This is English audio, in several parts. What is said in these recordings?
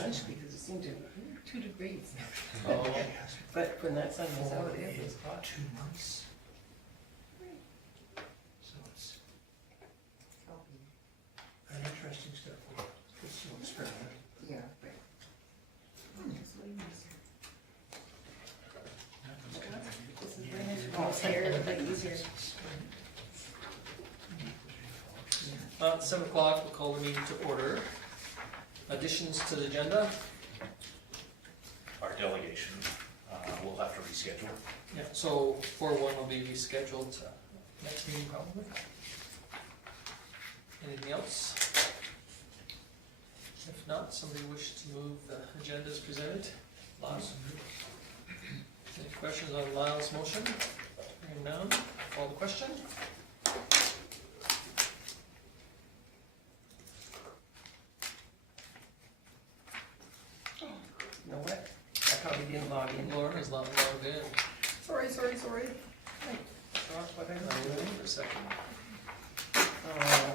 lunch because it seemed to 2 degrees. Oh, But when that sun was out, it was hot. 2 months. So it's an interesting step forward. It's an experiment. Yeah, right. This is very nice. Almost here, but easier. 7 o'clock, we'll call the meeting to order. Additions to the agenda? Our delegation, we'll have to reschedule. Yeah, so 4-1 will be rescheduled next meeting probably. Anything else? If not, somebody wish to move the agenda as presented? Lyle? Any questions on Lyle's motion? Hearing none, call the question. You know what? I probably didn't log in. Lauren is not logged in. Sorry. I forgot what I I'll was wait doing. for a second.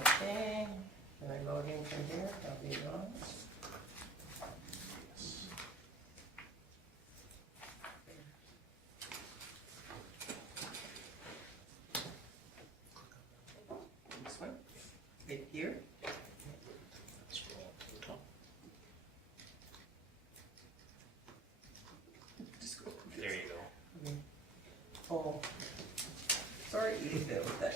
Okay. Can I log in from here? I'll be on. This one? Right here? Scroll up to the top. Just go. There you go. Oh. Sorry, you did with that.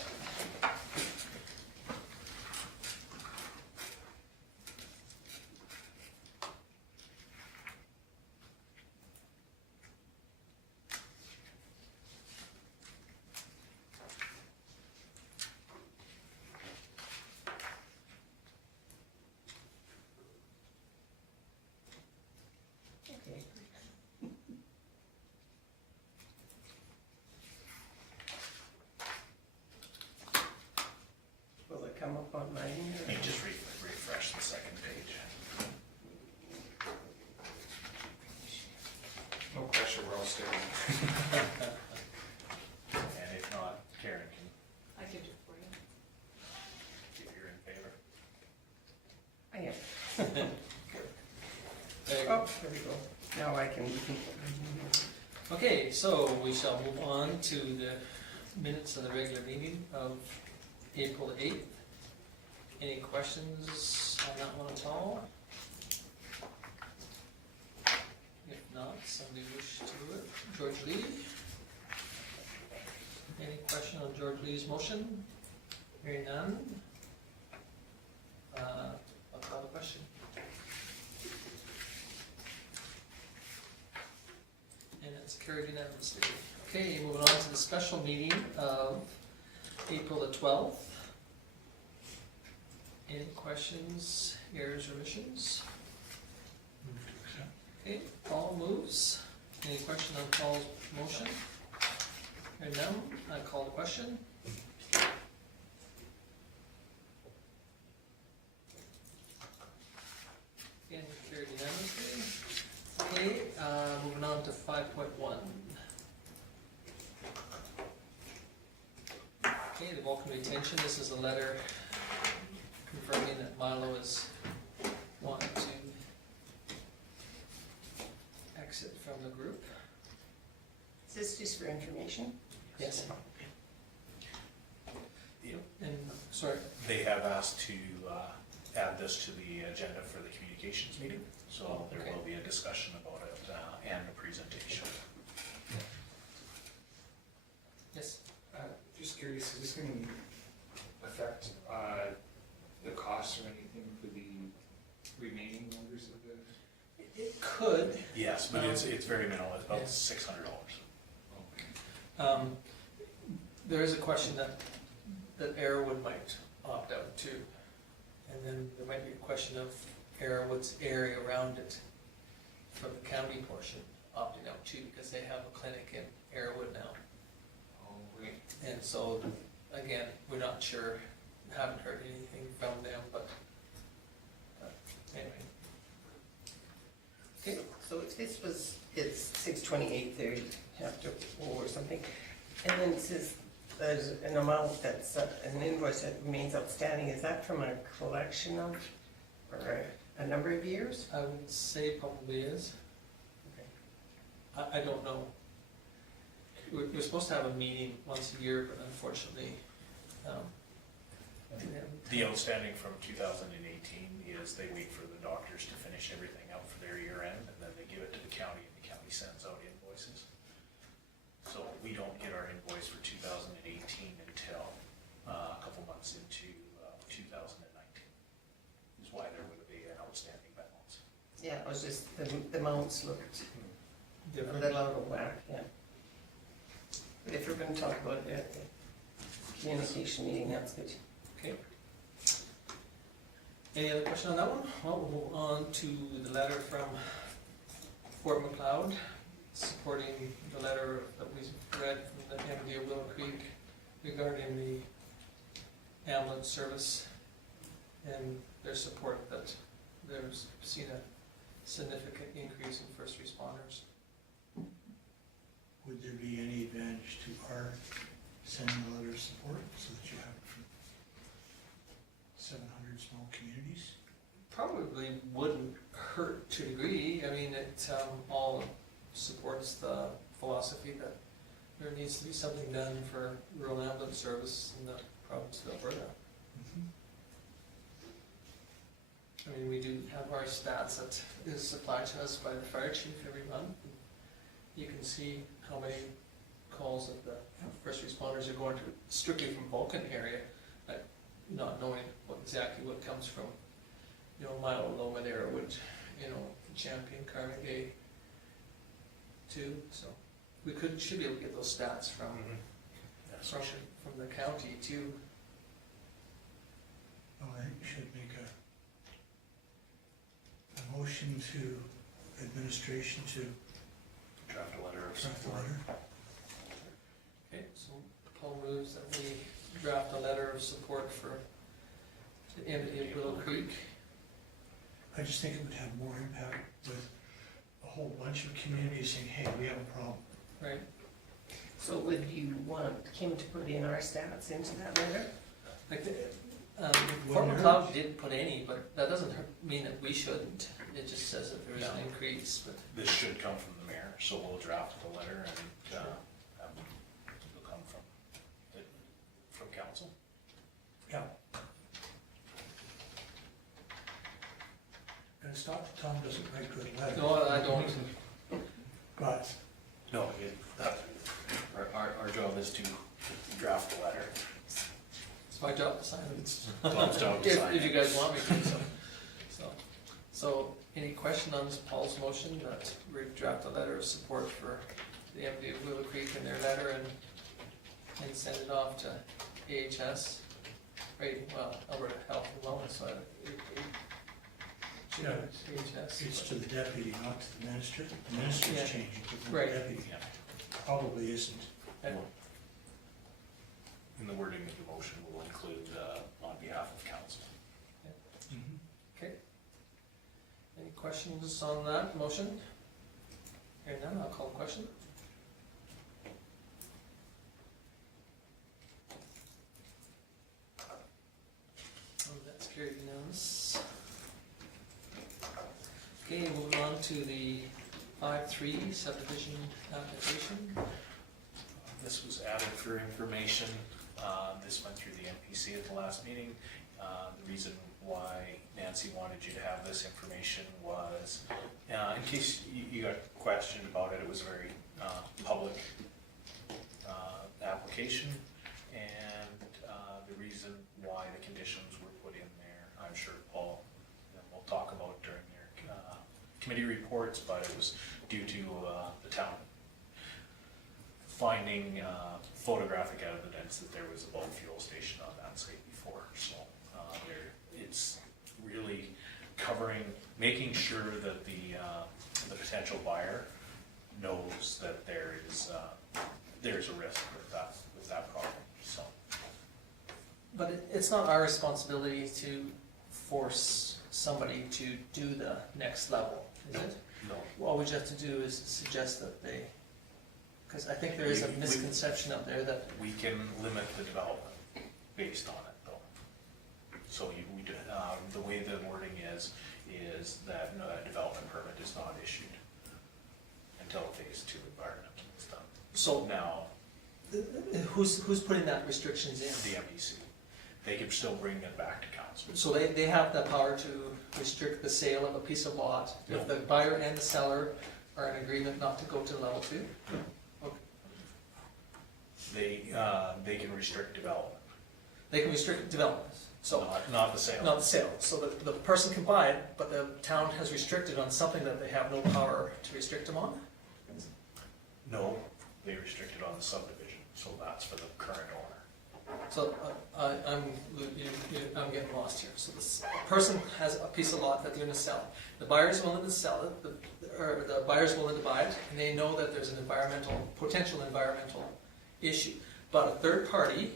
Okay. Will it come up on mine? You just refresh the second page. No pressure, we're all staring. And if not, Karen can, I can do it for you. if you're in favor. I am. There you go. Oh, there we go. Now I can. Okay, so we shall move on to the minutes of the regular meeting of April 8th. Any questions on that one at all? If not, somebody wish to do it. George Lee? Any question on George Lee's motion? Hearing none? I'll call the question. And it's carried unanimously. Okay, moving on to the special meeting of April the 12th. Any questions, errors, or omissions? Move to accept. Okay, Paul moves. Any question on Paul's motion? Hearing none, I call the question. Again, carried unanimously. Okay, moving on to 5.1. Okay, the Vulcan retention, this is a letter confirming that Milo is wanting to exit from the group. Is this just for information? Yes. Yep. And, sorry, They have asked to add this to the agenda for the communications meeting, so there Okay. will be a discussion about it and a presentation. yes, Just curious, is this gonna affect the costs or anything for the remaining members of the? it could. Yes, but it's very minimal, it's Yeah. about $600. There is a question that Arrowwood might opt out too. And then there might be a question of Arrowwood's area around it for the county portion opting out too, because they have a clinic in Arrowwood now. Oh, right. And so, again, we're not sure, haven't heard anything from them, but anyway. Okay, So if this was, it's 628, they have to owe or something. And then it says there's an amount that's, an invoice that remains outstanding. Is that from a collection of, or a number of years? I would say probably is. Okay. I don't know. We're supposed to have a meeting once a year, but unfortunately, The outstanding from 2018 is they wait for the doctors to finish everything out for their year end, and then they give it to the county, and the county sends out invoices. So we don't get our invoice for 2018 until a couple months into 2019, is why there would be an outstanding balance. Yeah, it was just, the amounts looked a different. little out of whack, yeah. But if we're gonna talk about it at the communication meeting, that's good. Okay. Any other question on that one? Well, we'll move on to the letter from Fort Macleod, supporting the letter that we read from the MD of Willow Creek regarding the ambulance service and their support that there's seen a significant increase in first responders. Would there be any advantage to our sending a letter of support so that you have it from 700 small communities? Probably wouldn't hurt to a degree. I mean, it all supports the philosophy that there needs to be something done for rural ambulance service in the province of Alberta. I mean, we do have our stats that is supplied to us by the fire chief every month. You can see how many calls that the first responders are going to strictly from Vulcan area, like not knowing exactly what comes from, Milo, Loma, Arrowwood, Champion, Carnegie too. So we should be able to get those stats from the county too. Well, I think we should make a motion to administration to Draft a letter of draft the support. letter. Okay, so Paul moves that we draft a letter of support for the MD of Willow Creek. I just think it would have more impact with a whole bunch of communities saying, hey, we have a problem. Right. So would you want Kim to put in our stats into that letter? Like Fort Wouldn't Macleod hurt. did put any, but that doesn't mean that we shouldn't. It just says that there is an increase, but. This should come from the mayor, so we'll draft the letter and it'll come from council. Yeah. And it's not that Tom doesn't write good letters. No, I don't. But No, our job is to draft a letter. It's my job to sign it. Tom's job to sign If you it. guys want me to, so any question on Paul's motion that we draft a letter of support for the MD of Willow Creek and their letter and send it off to AHS, right, Alberta Health and Wellness, so Yeah, AHS. it's to the deputy, not to the minister. The minister's Yeah. changing, but the Right. deputy Yeah. probably isn't. And In the wording of the motion, we'll include on behalf of council. any questions on that motion? Hearing none, I'll call the question. That's carried unanimous. Okay, moving on to the 5-3 subdivision application. This was added for information. This went through the NPC at the last meeting. The reason why Nancy wanted you to have this information was, in case you got questioned about it, it was a very public application. And the reason why the conditions were put in there, I'm sure Paul will talk about during their committee reports, but it was due to the town finding photographic evidence that there was a bulk fuel station on that site before. So it's really covering, making sure that the potential buyer knows that there's a risk with that property. So But it's not our responsibility to force somebody to do the next level, is it? no, All we have to do is suggest that they, because I think there is a misconception out there that, we can limit the development based on it though. So the way the wording is is that a development permit is not issued until phase 2 environmental is done. So Now, who's putting that restrictions in? the MPC, they can still bring it back to council. So they have the power to restrict the sale of a piece of lot if the buyer and the seller are in agreement not to go to level 2? They can restrict development, They can restrict development, so, not the sale. not the sale. So the person can buy it, but the town has restricted on something that they have no power to restrict them on? No, they restricted on the subdivision, so that's for the current owner. So I'm getting lost here. So this person has a piece of lot that they're gonna sell. The buyer's willing to sell it, or the buyer's willing to buy it, and they know that there's an potential environmental issue. But a third party,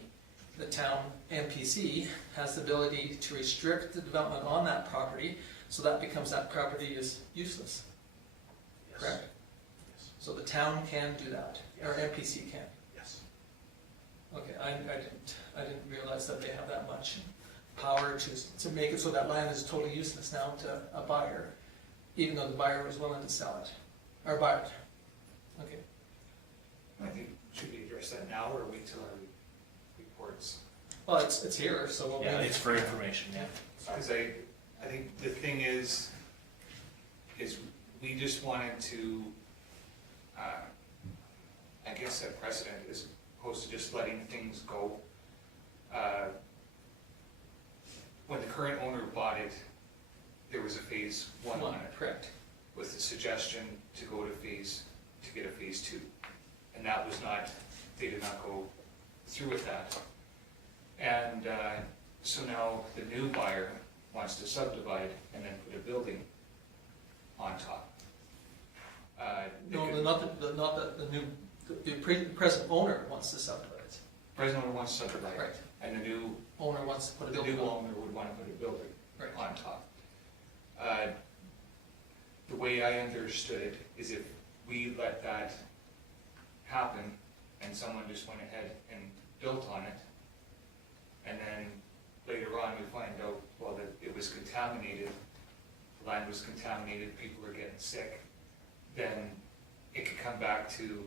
the town MPC, has the ability to restrict the development on that property, so that property is useless, Yes. correct? Yes. So the town can do that, or MPC can. Yes. Okay, I didn't realize that they have that much power to make it so that land is totally useless now to a buyer, even though the buyer was willing to sell it, or buy it. Okay, I think, should we address that now or wait till our reports? well, it's here, so we'll. Yeah, it's for information, yeah. Because I think the thing is we just wanted to, I guess, set precedent as opposed to just letting things go. When the current owner bought it, there was a phase 1 on it, Correct. with the suggestion to go to get a phase 2. And that was not, they did not go through with that. And so now the new buyer wants to subdivide and then put a building on top. No, not the new, the present owner wants to subdivide. Present owner wants to subdivide. Right. And the new Owner wants to put a The building new on. owner would want to put a building Right. on top. The way I understood it is if we let that happen and someone just went ahead and built on it, and then later on we find out, well, that it was contaminated, the land was contaminated, people are getting sick, then it could come back to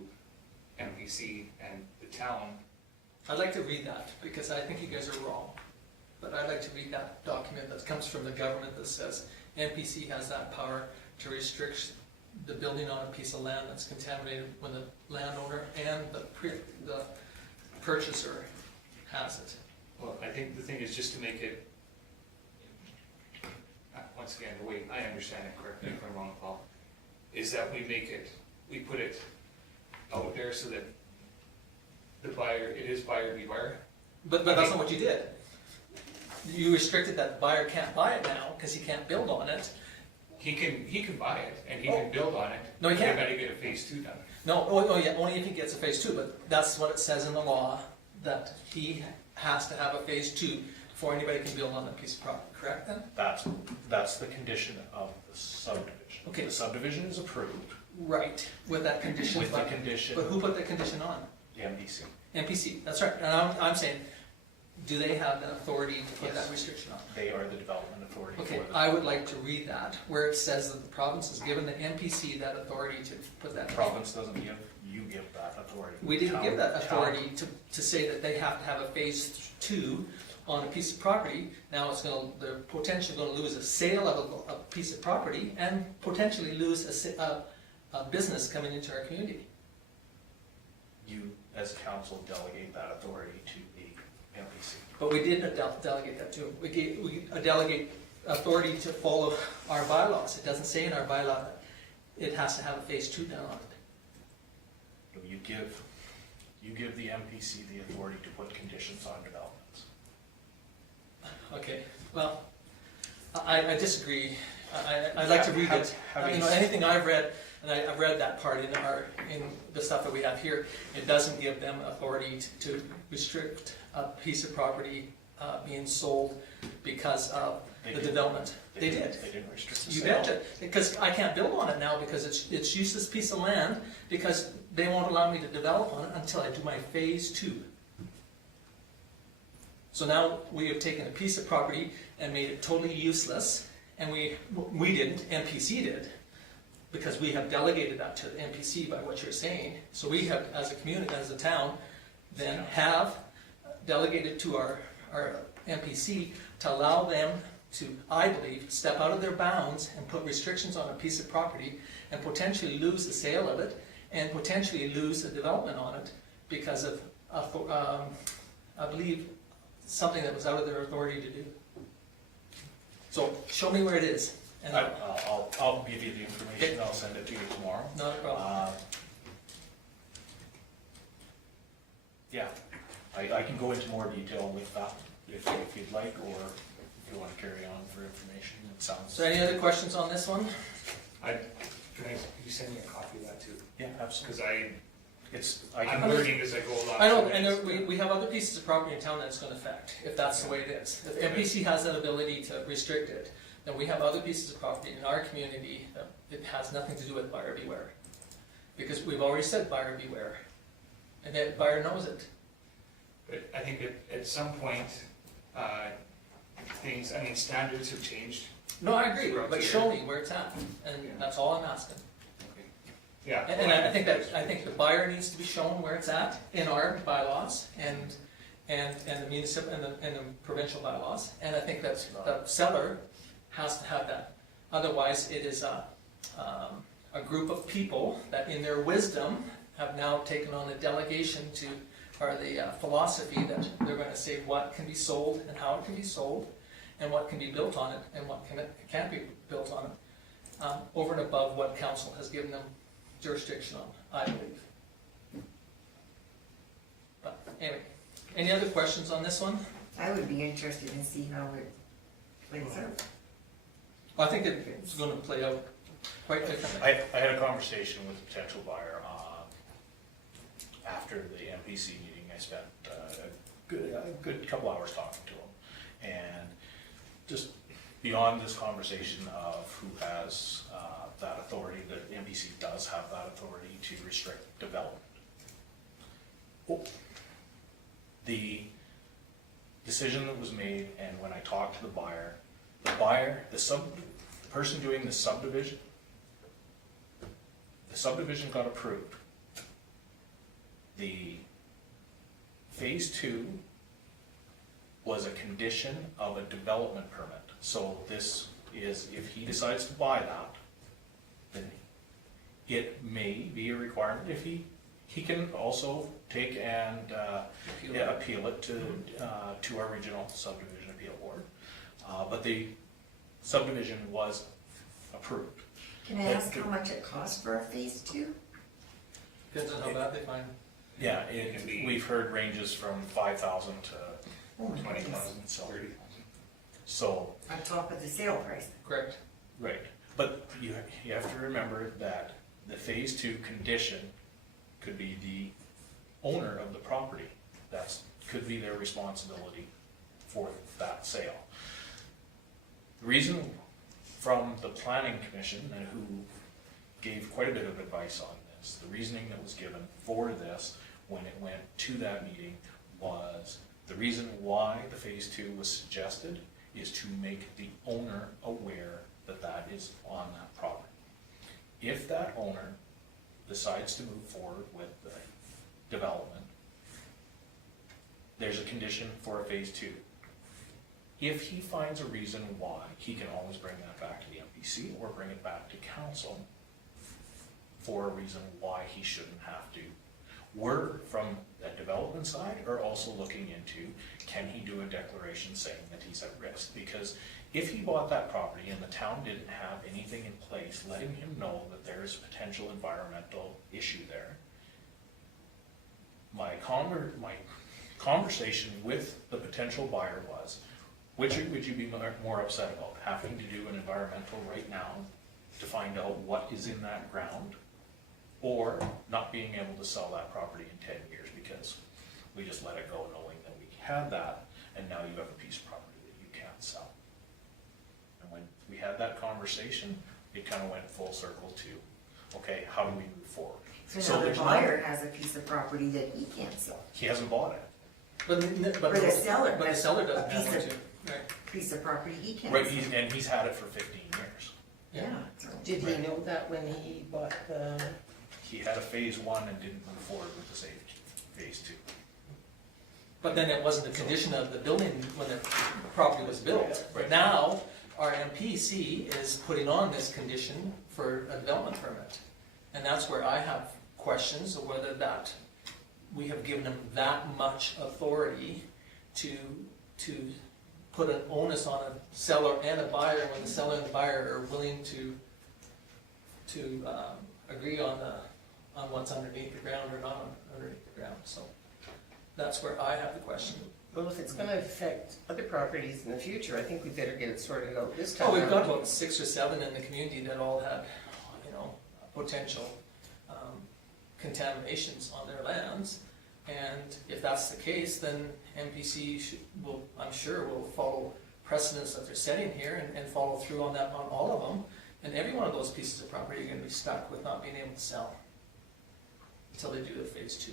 MPC and the town. I'd like to read that, because I think you guys are wrong. But I'd like to read that document that comes from the government that says MPC has that power to restrict the building on a piece of land that's contaminated when the landowner and the purchaser has it. Well, I think the thing is just to make it, once again, the way I understand it, correct me if I'm wrong, Paul, is that we put it out there so that the buyer, it is buyer beware. But that's not what you did. You restricted that the buyer can't buy it now because he can't build on it. He can buy it and he can build on it. No, he can't. They gotta get a phase 2 done. No, yeah, only if he gets a phase 2, but that's what it says in the law, that he has to have a phase 2 before anybody can build on that piece of property, correct then? That's the condition of the subdivision. Okay. The subdivision is approved Right, with that condition. with the but condition, who put that condition on? the MPC. MPC, that's right. And I'm saying, do they have the authority to put that Yes. restriction on? They are the development authority Okay, for the. I would like to read that, where it says that the province has given the MPC that authority to put that. The province doesn't give, you give that authority. We didn't give that Town- authority to say that they have to have a phase 2 on a piece of property. Now they're potentially gonna lose a sale of a piece of property and potentially lose a business coming into our community. You, as a council, delegate that authority to the MPC. But we didn't delegate that to them. We delegate authority to follow our bylaws. It doesn't say in our bylaw that it has to have a phase 2 done on it. So you give the MPC the authority to put conditions on developments. Okay, well, I disagree. I'd like to read it. Anything I've read, and I've read that part in the stuff that we have here, it doesn't give them authority to restrict a piece of property being sold because of the development. They did. They didn't restrict the You sale. betcha, because I can't build on it now because it's useless piece of land, because they won't allow me to develop on it until I do my phase 2. So now we have taken a piece of property and made it totally useless, And we didn't, MPC did, because we have delegated that to the MPC by what you're saying. So we have, as a community, as a town, then have delegated to our MPC to allow them to, I believe, step out of their bounds and put restrictions on a piece of property and potentially lose the sale of it and potentially lose the development on it because of, I believe, something that was out of their authority to do. So show me where it is. And I'll give you the information, I'll send it to you tomorrow. not a problem. Yeah, I can go into more detail with that if you'd like, or if you want to carry on for information. It sounds. So any other questions on this one? Can you send me a copy of that too? Yeah, absolutely. Because I'm I'm learning as I go along. I know, and we have other pieces of property in town that it's gonna affect, if that's the way it is. If MPC has that ability to restrict it, then we have other pieces of property in our community that it has nothing to do with buyer beware. Because we've already said buyer beware, and that buyer knows it. But I think at some point, standards have changed. No, I agree, Throughout but the show year. me where it's at, and Yeah. that's all I'm asking. Yeah. And I think the buyer needs to be shown where it's at in our bylaws and the municipal and the provincial bylaws. And I think that the seller has to have that. Otherwise, it is a group of people that in their wisdom have now taken on the delegation to, or the philosophy that they're gonna say what can be sold and how it can be sold and what can be built on it and what can't be built on it, over and above what council has given them jurisdiction on, I believe. But anyway, any other questions on this one? I would be interested in see how it plays out. I think it's going to play out quite differently. I had a conversation with a potential buyer after the MPC meeting. I spent a good couple hours talking to him, and just beyond this conversation of who has that authority, the MPC does have that authority to restrict development. The decision that was made, and when I talked to the buyer, the person doing the subdivision got approved. The phase 2 was a condition of a development permit. So this is, if he decides to buy that, then it may be a requirement. If he can also take and appeal it to our regional subdivision appeal board. But the subdivision was approved. Can I ask how much it costs for a phase 2? Depends on how bad they find. Yeah, It can be- we've heard ranges from 5,000 to Oh my 20,000, goodness. 30,000. so. On top of the sale price. Correct. Right, but you have to remember that the phase 2 condition could be the owner of the property. That could be their responsibility for that sale. The reason from the planning commission, and who gave quite a bit of advice on this, the reasoning that was given for this when it went to that meeting was the reason why the phase 2 was suggested is to make the owner aware that that is on that property. If that owner decides to move forward with the development, there's a condition for a phase 2. If he finds a reason why, he can always bring that back to the MPC or bring it back to council for a reason why he shouldn't have to. We're, from the development side, are also looking into, can he do a declaration saying that he's at risk? Because if he bought that property and the town didn't have anything in place letting him know that there is a potential environmental issue there, my conversation with the potential buyer was, which would you be more upset about? Having to do an environmental right now to find out what is in that ground, or not being able to sell that property in 10 years because we just let it go knowing that we had that, and now you have a piece of property that you can't sell. And when we had that conversation, it kind of went full circle to, okay, how do we move forward? So now the there's buyer has a piece of property that he can't sell. He hasn't bought it. But Or the seller. But the seller doesn't a have piece one of too. Right. piece of property he can't Right, sell. he's had it for 15 years. Yeah. so- Did he know that when he bought the, He had a phase 1 and didn't move forward with the phase 2. But then it wasn't a condition of the building when the property was built. Right. Now, our MPC is putting on this condition for a development permit. And that's where I have questions of whether that, we have given them that much authority to put an onus on a seller and a buyer when the seller and the buyer are willing to agree on what's underneath the ground or not underneath the ground, so that's where I have the question. well, if it's gonna affect other properties in the future, I think we better get it sorted out this time. Oh, we've got around. about 6 or 7 in the community that all have, potential contaminations on their lands. And if that's the case, then MPC I'm sure will follow precedents that they're setting here and follow through on that, on all of them. And every one of those pieces of property are gonna be stuck with not being able to sell until they do the phase 2.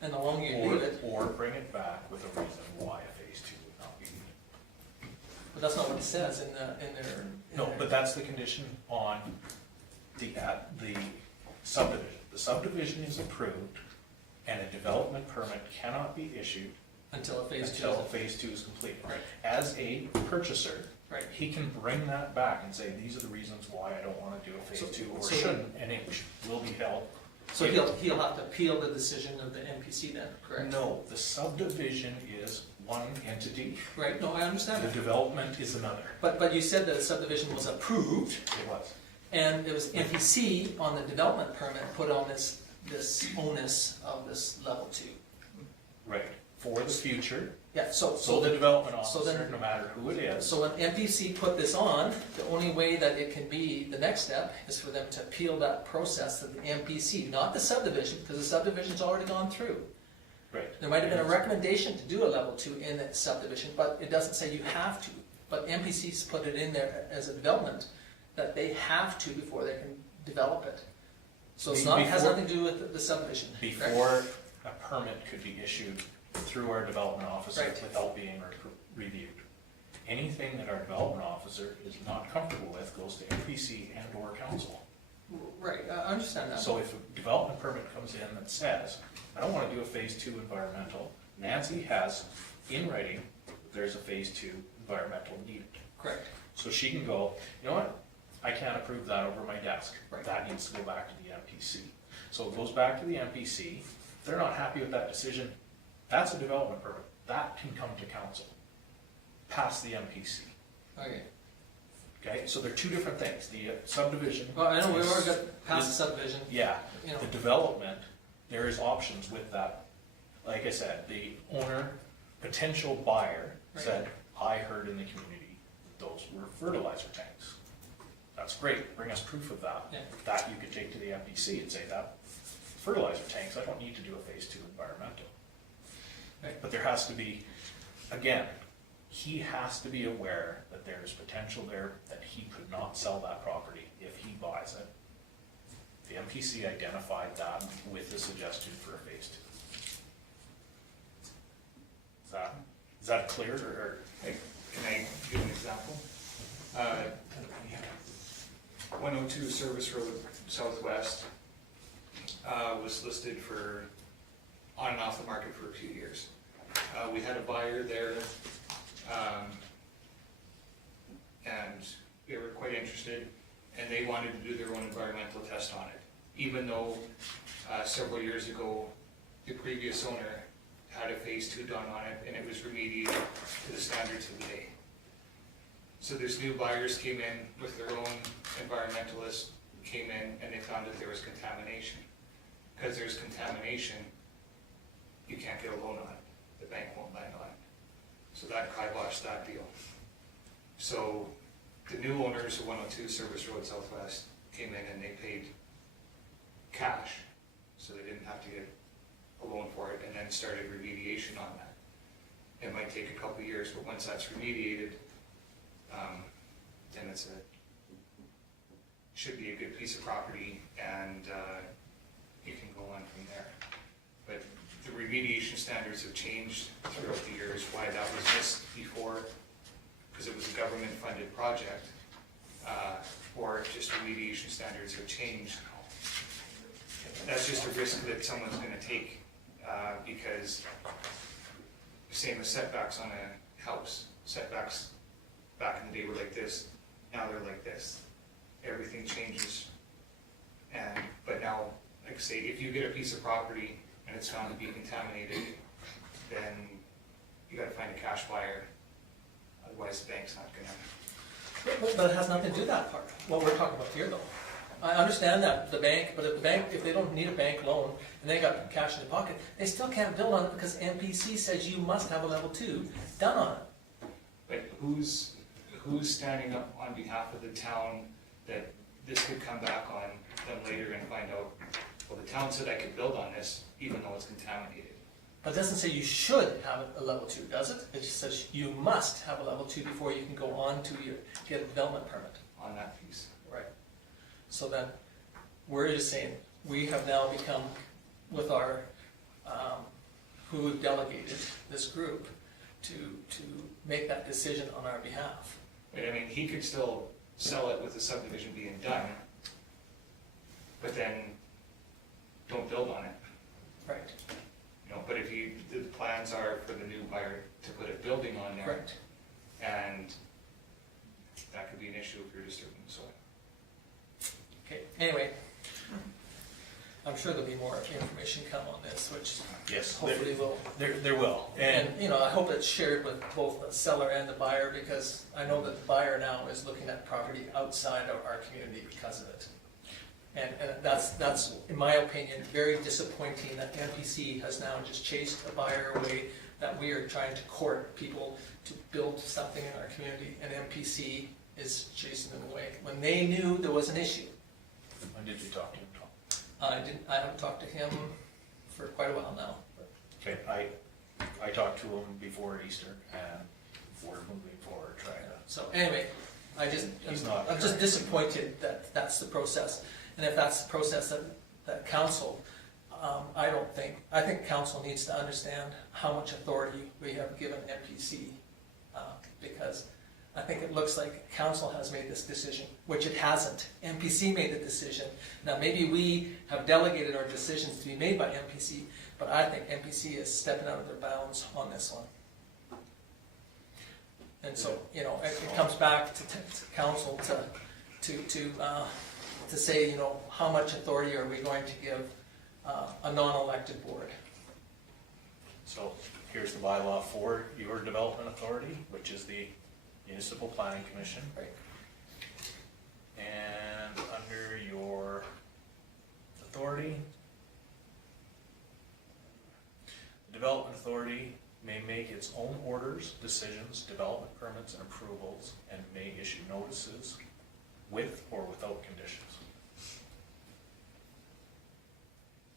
And the longer you leave it, Or bring it back with a reason why a phase 2 would not be needed. but that's not what it says in their. No, but that's the condition on the subdivision. The subdivision is approved, and a development permit cannot be issued Until a phase 2. until phase 2 is completed. Right. As a purchaser, Right. he can bring that back and say, these are the reasons why I don't want to do a phase 2, or so- shouldn't, and it will be held. So he'll have to appeal the decision of the MPC then, correct? No, the subdivision is one entity, Right, no, I understand the that. development is another. But you said that the subdivision was approved, It was. and it was MPC on the development permit put on this onus of this level 2. Right. For the future, Yeah, so the development so officer, then- no matter who it is, So when MPC put this on, the only way that it can be, the next step, is for them to appeal that process to the MPC, not the subdivision, because the subdivision's already gone through. right. There might have been a recommendation to do a level 2 in that subdivision, but it doesn't say you have to. But MPC's put it in there as a development, that they have to before they can develop it. So it's not, it has Before- nothing to do with the subdivision. correct? Before a permit could be issued through our development officer Right. without being reviewed. Anything that our development officer is not comfortable with goes to MPC and or council. Right, I understand that. So if a development permit comes in that says, I don't want to do a phase 2 environmental, Nancy has in writing, there's a phase 2 environmental needed. Correct. So she can go, you know what, I can't approve that over my desk. Right. That needs to go back to the MPC. So it goes back to the MPC, if they're not happy with that decision, that's a development permit, that can come to council, past the MPC. Okay. Okay, so they're two different things, the subdivision. Well, I know we've is- already got past the subdivision, Yeah, you know. the development, there is options with that. Like I said, the owner, potential buyer said, I heard in the community those were fertilizer tanks. That's great, bring us proof of that. Yeah. That you could take to the MPC and say that fertilizer tanks, I don't need to do a phase 2 environmental. Right. But there has to be, again, he has to be aware that there is potential there, that he could not sell that property if he buys it. The MPC identified that with the suggestion for a phase 2. Is that clear, or? Can I give an example? 102 Service Road Southwest was listed for on and off the market for a few years. We had a buyer there, and they were quite interested, and they wanted to do their own environmental test on it, even though several years ago, the previous owner had a phase 2 done on it, and it was remediated to the standards of the day. So this new buyers came in with their own environmentalists, came in, and they found that there was contamination. Because there's contamination, you can't get a loan on it, the bank won't lend on it. So that kiboshed that deal. So the new owners of 102 Service Road Southwest came in and they paid cash, so they didn't have to get a loan for it, and then started remediation on that. It might take a couple of years, but once that's remediated, then should be a good piece of property, and you can go on from there. But the remediation standards have changed throughout the years, why that was missed before, because it was a government-funded project, or just remediation standards have changed. That's just a risk that someone's gonna take, because same as setbacks on a house. Setbacks back in the day were like this, now they're like this. Everything changes. But now, like I say, if you get a piece of property and it's found to be contaminated, then you gotta find a cash buyer. Otherwise, the bank's not gonna. But it has nothing to do with that part, what we're talking about here though. I understand that, the bank, but if they don't need a bank loan and they got cash in their pocket, they still can't build on it because MPC says you must have a level 2 done on it. But who's standing up on behalf of the town that this could come back on them later and find out, well, the town said I could build on this even though it's contaminated. But it doesn't say you should have a level 2, does it? It just says you must have a level 2 before you can go on to get a development permit. On that piece. Right. So then, we're just saying, we have now become, with our, who we've delegated this group to make that decision on our behalf. But I mean, he could still sell it with the subdivision being done, but then don't build on it. Right. You know, but if the plans are for the new buyer to put a building on there. Correct. And that could be an issue if you're disturbing the soil. Okay, anyway, I'm sure there'll be more information come on this, which Yes, hopefully will. there will. And, you know, I hope it's shared with both the seller and the buyer, because I know that the buyer now is looking at property outside of our community because of it. And that's, in my opinion, very disappointing that MPC has now just chased a buyer away, that we are trying to court people to build something in our community, and MPC is chasing them away, when they knew there was an issue. When did you talk to him, Tom? I haven't talked to him for quite a while now. Okay, I talked to him before Easter, and we're moving forward, trying to. So anyway, I'm just disappointed that that's the process. And if that's the process that council, I think council needs to understand how much authority we have given MPC, because I think it looks like council has made this decision, which it hasn't. MPC made the decision. Now, maybe we have delegated our decisions to be made by MPC, but I think MPC is stepping out of their bounds on this one. And so, you know, it comes back to council to say, you know, how much authority are we going to give a non-elected board? So here's the bylaw for your development authority, which is the Municipal Planning Commission. Right. And under your authority, the development authority may make its own orders, decisions, development permits, and approvals, and may issue notices with or without conditions.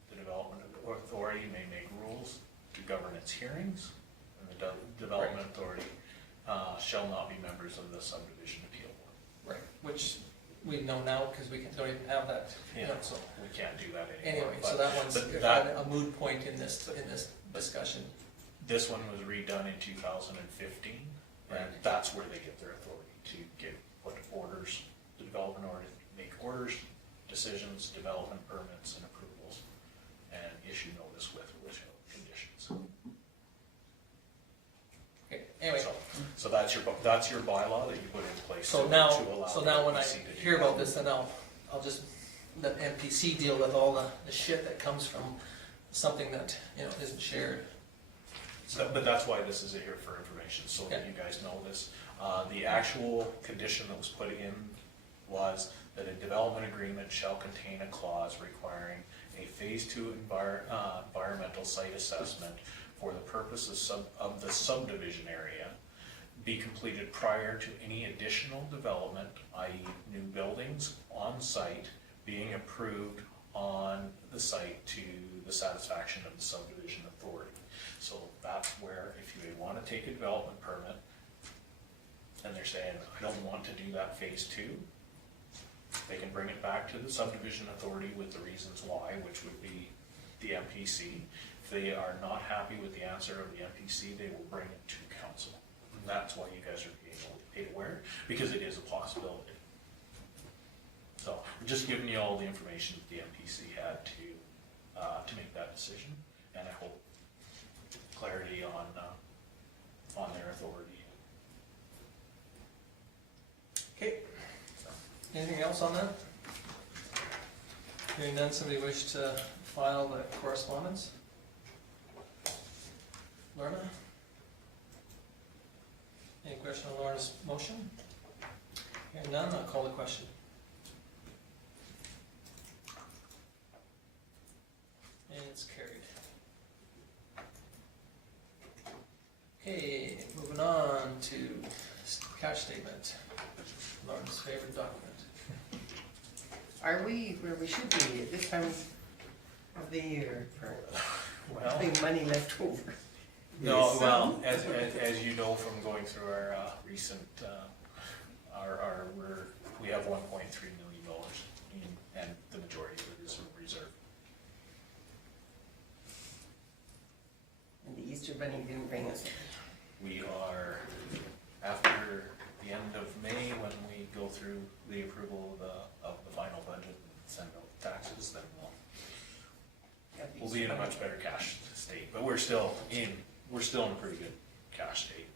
The development authority may make rules to govern its hearings, and the development authority shall not be members of the subdivision appeal board. Right. Which we know now, because we don't even have that. Yeah, So we can't do that anymore. anyway, so that one's but that- a moot point in this discussion. This one was redone in 2015, and Right. that's where they get their authority to put orders, the development order, make orders, decisions, development permits, and approvals, and issue notice with or without conditions. Okay, anyway, So that's your bylaw that you put in place to so allow now when I MPC to do hear that. about this, then I'll just let MPC deal with all the shit that comes from something that, you know, isn't shared. But that's why this is here for information, so that you guys know this. The actual condition that was put in was that a development agreement shall contain a clause requiring a phase 2 environmental site assessment for the purposes of the subdivision area be completed prior to any additional development, i.e. new buildings on site being approved on the site to the satisfaction of the subdivision authority. So that's where, if you want to take a development permit, and they're saying, I don't want to do that phase 2, they can bring it back to the subdivision authority with the reasons why, which would be the MPC. they are not happy with the answer of the MPC, they will bring it to council. And that's why you guys are being paid aware, because it is a possibility. So, I'm just giving you all the information that the MPC had to make that decision, and I hope clarity on their authority. Okay, anything else on that? Hearing none, somebody wish to file the correspondence? Lorna? Any question on Lorna's motion? Hearing none, I'll call the question. And it's carried. Okay, moving on to cash statement. Lorna's favorite document. Are we where we should be at this time of the year for Well, having money left over? no, well, as you know from going through our recent, we have $1.3 million and the majority of it is in reserve. And the Easter Bunny didn't bring us. We are, after the end of May, when we go through the approval of the final budget and send out taxes, then we'll be in a much better cash state. But we're still in a pretty good cash state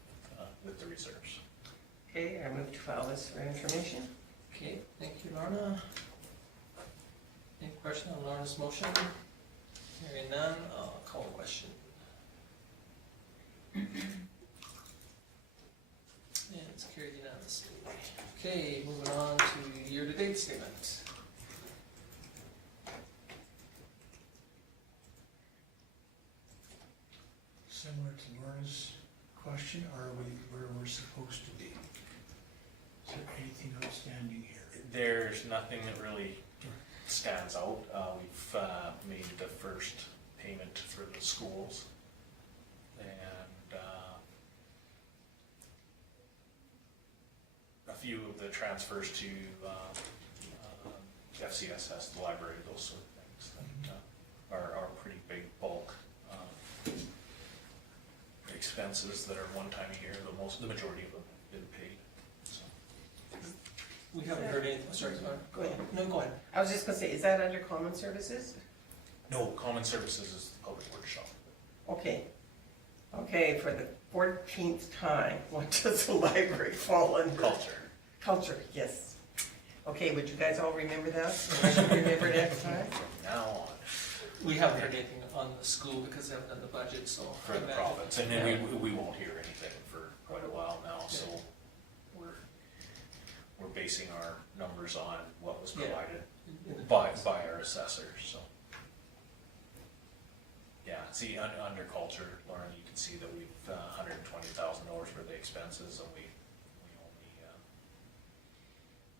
with the reserves. Okay, I move to file this for information. Okay, thank you, Lorna. Any question on Lorna's motion? Hearing none, I'll call the question. And it's carried unanimously. Okay, moving on to year-to-date statement. Similar to Lorna's question, are we where we're supposed to be? Is there anything outstanding here? There's nothing that really stands out. We've made the first payment for the schools, and a few of the transfers to FCSS, the library, those sort of things that are pretty big bulk expenses that are one time a year. The majority of them have been paid. So. We haven't heard anything, sorry, Go ahead. no, go ahead. I was just gonna say, is that under common services? No, common services is the public workshop. Okay. Okay, for the 14th time, what does the library fall under? Culture. Culture, yes. Okay, would you guys all remember that? I should remember next time. From now on. We haven't heard anything on the school because they haven't done the budget, so. For the province, and then we won't hear anything for quite a while now, so we're basing our numbers on what was provided by our assessor, so. Yeah, see, under culture, Lauren, you can see that we've $120,000 for the expenses, and we only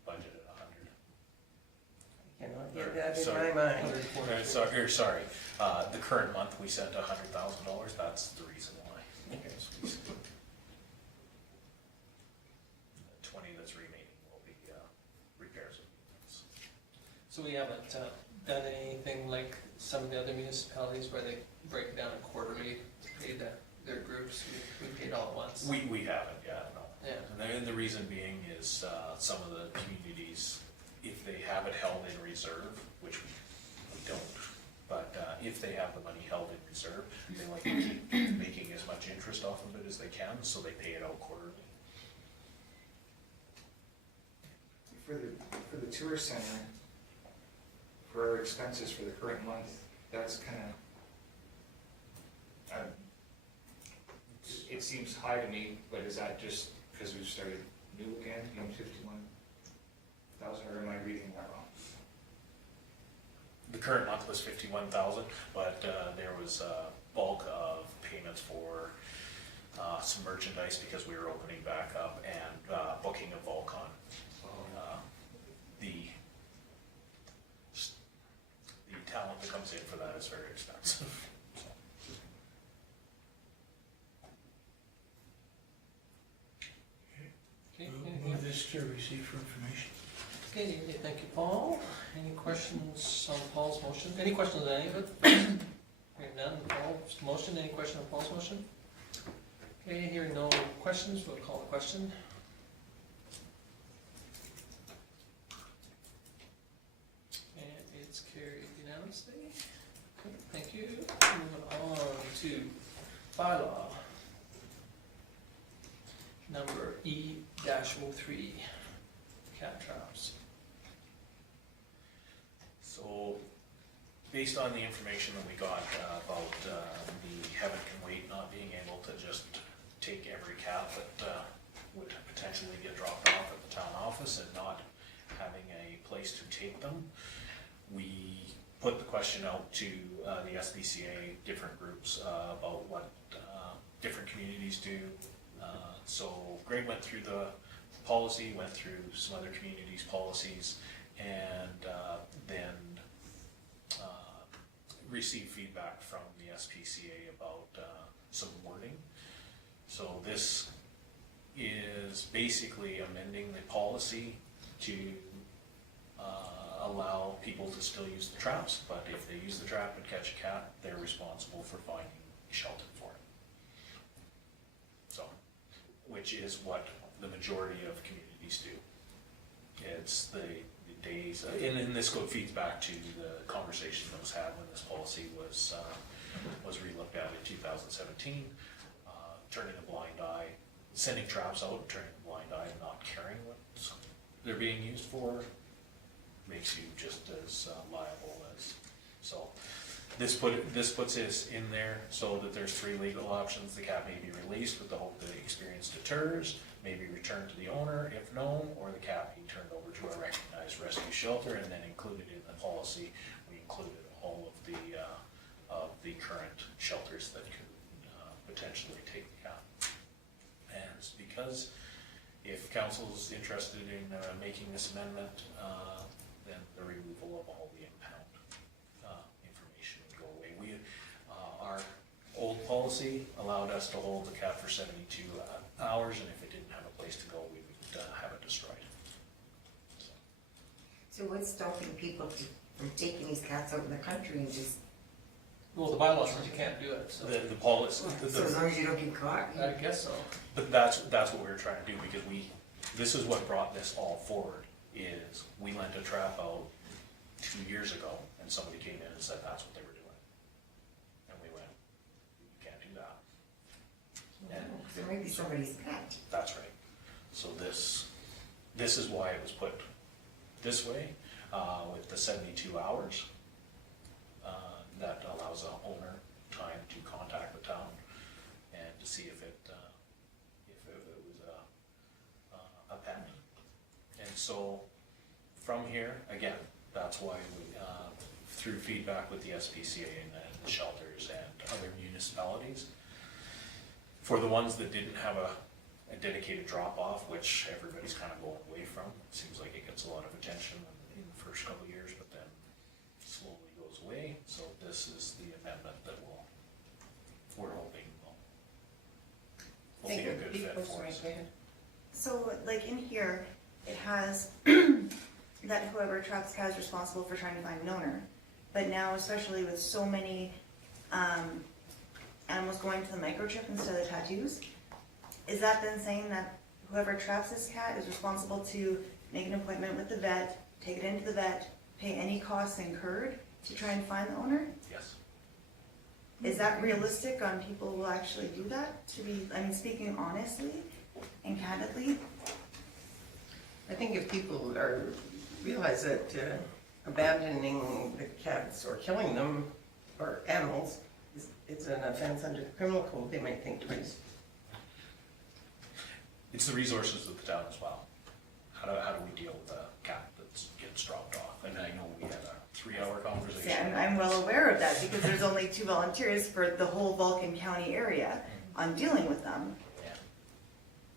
budgeted 100. I cannot get that in my mind. Sorry, the current month we sent $100,000, that's the reason why. The 20 that's remaining will be repairs and maintenance. So we haven't done anything like some of the other municipalities where they break it down in quarterly, pay their groups, we paid all at once. We haven't yet, no. Yeah. And the reason being is some of the communities, if they have it held in reserve, which we don't, but if they have the money held in reserve, they like to keep making as much interest off of it as they can, so they pay it out quarterly. For the tourist center, for our expenses for the current month, that's kind of, it seems high to me, but is that just because we've started new again, 51,000, or am I reading that wrong? The current month was 51,000, but there was a bulk of payments for some merchandise because we were opening back up and booking of Vulcan. The talent that comes in for that is very expensive. Okay, Move this to receive for information. okay, thank you, Paul. Any questions on Paul's motion? Any questions on any of it? Hearing none, Paul's motion, any question on Paul's motion? Okay, hearing no questions, we'll call the question. And it's carried unanimously. Okay, thank you. Moving on to bylaw number E-03, cat traps. So, based on the information that we got about the Heaven Can Wait not being able to just take every cat that would potentially get dropped off at the town office and not having a place to take them, we put the question out to the SPCA, different groups, about what different communities do. So Greg went through the policy, went through some other communities' policies, and then received feedback from the SPCA about some wording. So this is basically amending the policy to allow people to still use the traps, but if they use the trap and catch a cat, they're responsible for finding shelter for it. So, which is what the majority of communities do. It's the days, and this feeds back to the conversation that was had when this policy was re-looked at in 2017, turning a blind eye, sending traps out, turning a blind eye, and not caring what they're being used for, makes you just as liable as, so. This puts this in there so that there's 3 legal options. The cat may be released with the hope that the experience deters, may be returned to the owner if known, or the cat be turned over to a recognized rescue shelter. And then included in the policy, we included all of the current shelters that could potentially take the cat. And it's because if council's interested in making this amendment, then the removal of all the impound information would go away. Our old policy allowed us to hold the cat for 72 hours, and if it didn't have a place to go, we would have it destroyed. So what's stopping people from taking these cats out in the country and just, Well, the bylaw says you can't do it, so The policy, so as long as you don't get caught? I guess so. but that's what we were trying to do, because this is what brought this all forward, is we lent a trap out 2 years ago, and somebody came in and said that's what they were doing. And we went, you can't do that. And So maybe somebody's pet. that's right. So this is why it was put this way, with the 72 hours. That allows the owner time to contact the town and to see if it was a pet. And so from here, again, that's why we, through feedback with the SPCA and the shelters and other municipalities, for the ones that didn't have a dedicated drop-off, which everybody's kind of going away from, it seems like it gets a lot of attention in the first couple of years, but then slowly goes away. So this is the amendment that we're hoping will be a good fit for us. So like in here, it has that whoever traps cat is responsible for trying to find an owner. But now, especially with so many animals going to the microchip instead of the tattoos, is that then saying that whoever traps this cat is responsible to make an appointment with the vet, take it into the vet, pay any costs incurred to try and find the owner? Yes. Is that realistic on people who will actually do that? To be, I mean, speaking honestly and candidly? I think if people realize that abandoning the cats or killing them, or animals, it's an offense under the criminal code, they might think twice. It's the resources of the town as well. How do we deal with a cat that gets dropped off? And I know we had a 3-hour See, conversation. I'm well aware of that because there's only 2 volunteers for the whole Vulcan County area on dealing with them. Yeah.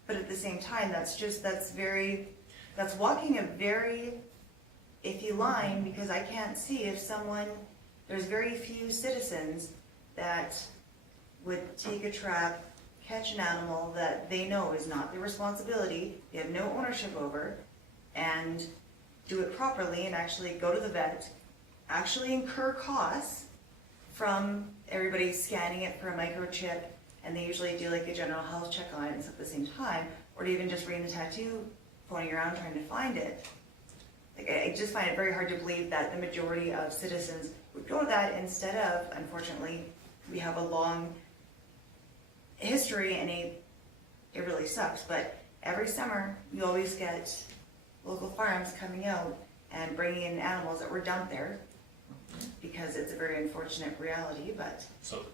But at the same time, that's walking a very iffy line because I can't see if there's very few citizens that would take a trap, catch an animal that they know is not their responsibility, they have no ownership over, and do it properly and actually go to the vet, actually incur costs from everybody scanning it for a microchip, and they usually do like a general health check on it and stuff at the same time, or to even just reading the tattoo, phoning around trying to find it. Like, I just find it very hard to believe that the majority of citizens would go to that instead of, unfortunately, we have a long history and it really sucks, but every summer you always get local farms coming out and bringing in animals that were dumped there because it's a very unfortunate reality, but. So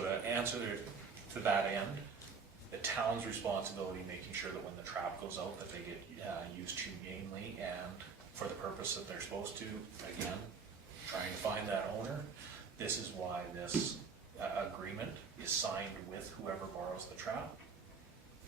to answer to that end, the town's responsibility, making sure that when the trap goes out, that they get used humanely and for the purpose that they're supposed to, again, trying to find that owner. This is why this agreement is signed with whoever borrows the trap.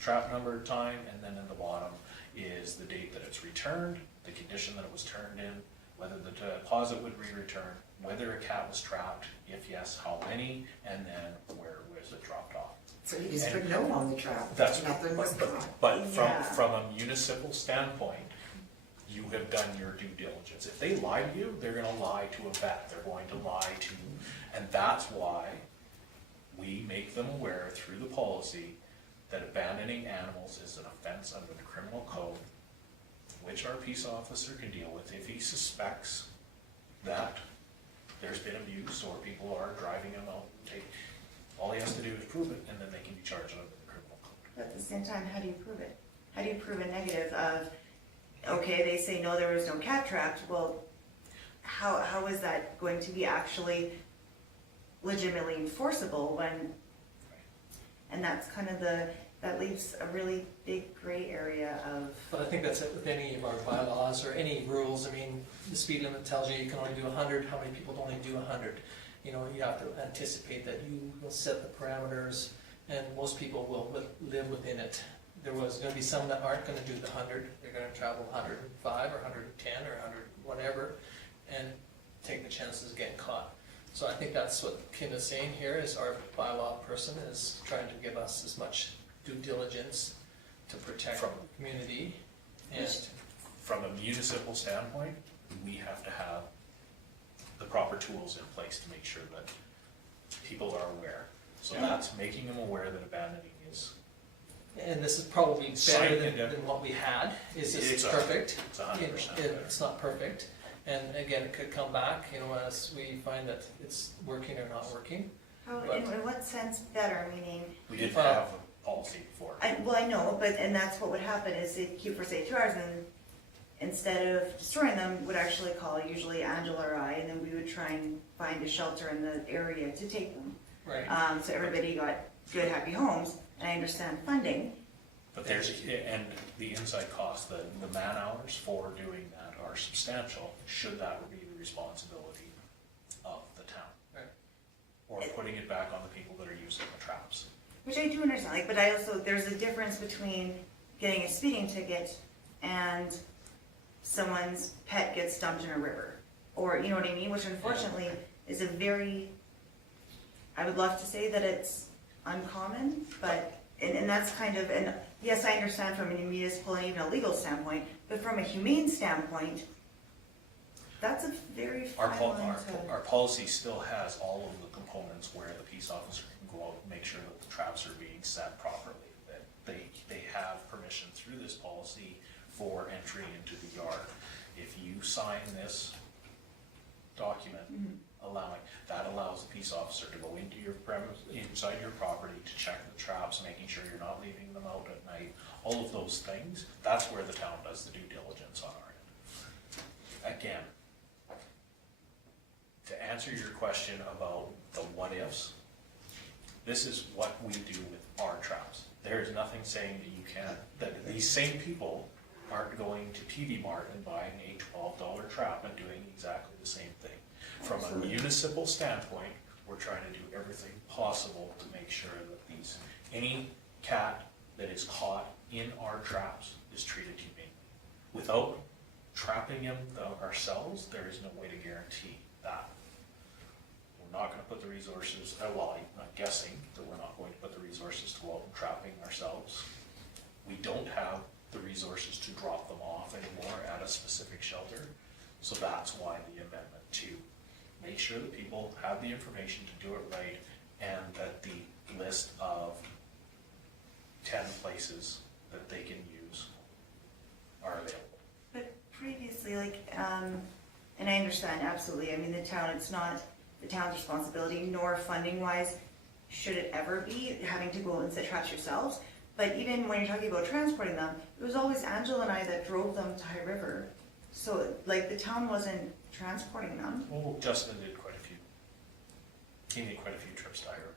Trap number, time, and then in the bottom is the date that it's returned, the condition that it was turned in, whether the deposit would be returned, whether a cat was trapped, if yes, how many, and then where was it dropped off. So you just put no on the trap. That's, Nothing was caught. but Yeah. from a municipal standpoint, you have done your due diligence. If they lie to you, they're gonna lie to a vet, they're going to lie to, and that's why we make them aware through the policy that abandoning animals is an offense under the criminal code, which our peace officer can deal with if he suspects that there's been abuse or people are driving him out. All he has to do is prove it, and then they can be charged under the criminal code. But at the same time, how do you prove it? How do you prove a negative of, okay, they say no, there was no cat trapped, well, how is that going to be actually legitimately enforceable when, and that's kind of that leaves a really big gray area of. But I think that's it with any of our bylaws or any rules. I mean, the speed limit tells you you can only do 100, how many people only do 100? You know, you have to anticipate that you will set the parameters and most people will live within it. There was gonna be some that aren't gonna do the 100, they're gonna travel 105 or 110 or 100, whatever, and take the chances of getting caught. So I think that's what Kim is saying here, is our bylaw person is trying to give us as much due diligence to protect the community. And From a municipal standpoint, we have to have the proper tools in place to make sure that people are aware. So that's making them aware that abandoning is. And this is probably better Sign- than what we had. Is this It's perfect? It's 100% better. It's not perfect. And again, it could come back, you know, as we find that it's working or not working. How, But- in what sense better, meaning, We didn't Well- have a policy before. I know, but, and that's what would happen is they'd keep for say 2 hours and then instead of destroying them, would actually call usually Angela or I, and then we would try and find a shelter in the area to take them. Right. So everybody got good, happy homes, and I understand funding. But there's, and the inside cost, the man hours for doing that are substantial, should that be the responsibility of the town. Right. Or putting it back on the people that are using the traps. Which I do understand, like, but I also, there's a difference between getting a speeding ticket and someone's pet gets dumped in a river. Or, you know what I mean, which unfortunately is a very, I would love to say that it's uncommon, but, and that's kind of, and yes, I understand from a municipal and even a legal standpoint, but from a humane standpoint, that's a very Our, fine pol- line our, to. our policy still has all of the components where the peace officer can go out and make sure that the traps are being set properly. That they have permission through this policy for entry into the yard. If you sign this document allowing, that allows the peace officer to go into your premise, inside your property to check the traps, making sure you're not leaving them out at night. All of those things, that's where the town does the due diligence on our end. Again, to answer your question about the what ifs, this is what we do with our traps. There is nothing saying that you can't, that these same people aren't going to TV Mart and buying a $12 trap and doing exactly the same thing. From a municipal standpoint, we're trying to do everything possible to make sure that any cat that is caught in our traps is treated humanely. Without trapping him ourselves, there is no way to guarantee that. We're not gonna put the resources, well, I'm not guessing that we're not going to put the resources to go out and trapping ourselves. We don't have the resources to drop them off anymore at a specific shelter. So that's why the amendment to make sure that people have the information to do it right, and that the list of 10 places that they can use are available. But previously, like, and I understand absolutely, I mean, the town, it's not the town's responsibility, nor funding wise should it ever be having to go and set traps yourselves. But even when you're talking about transporting them, it was always Angela and I that drove them to High River. So like the town wasn't transporting them. Oh, Justin did quite a few. He did quite a few trips to High River.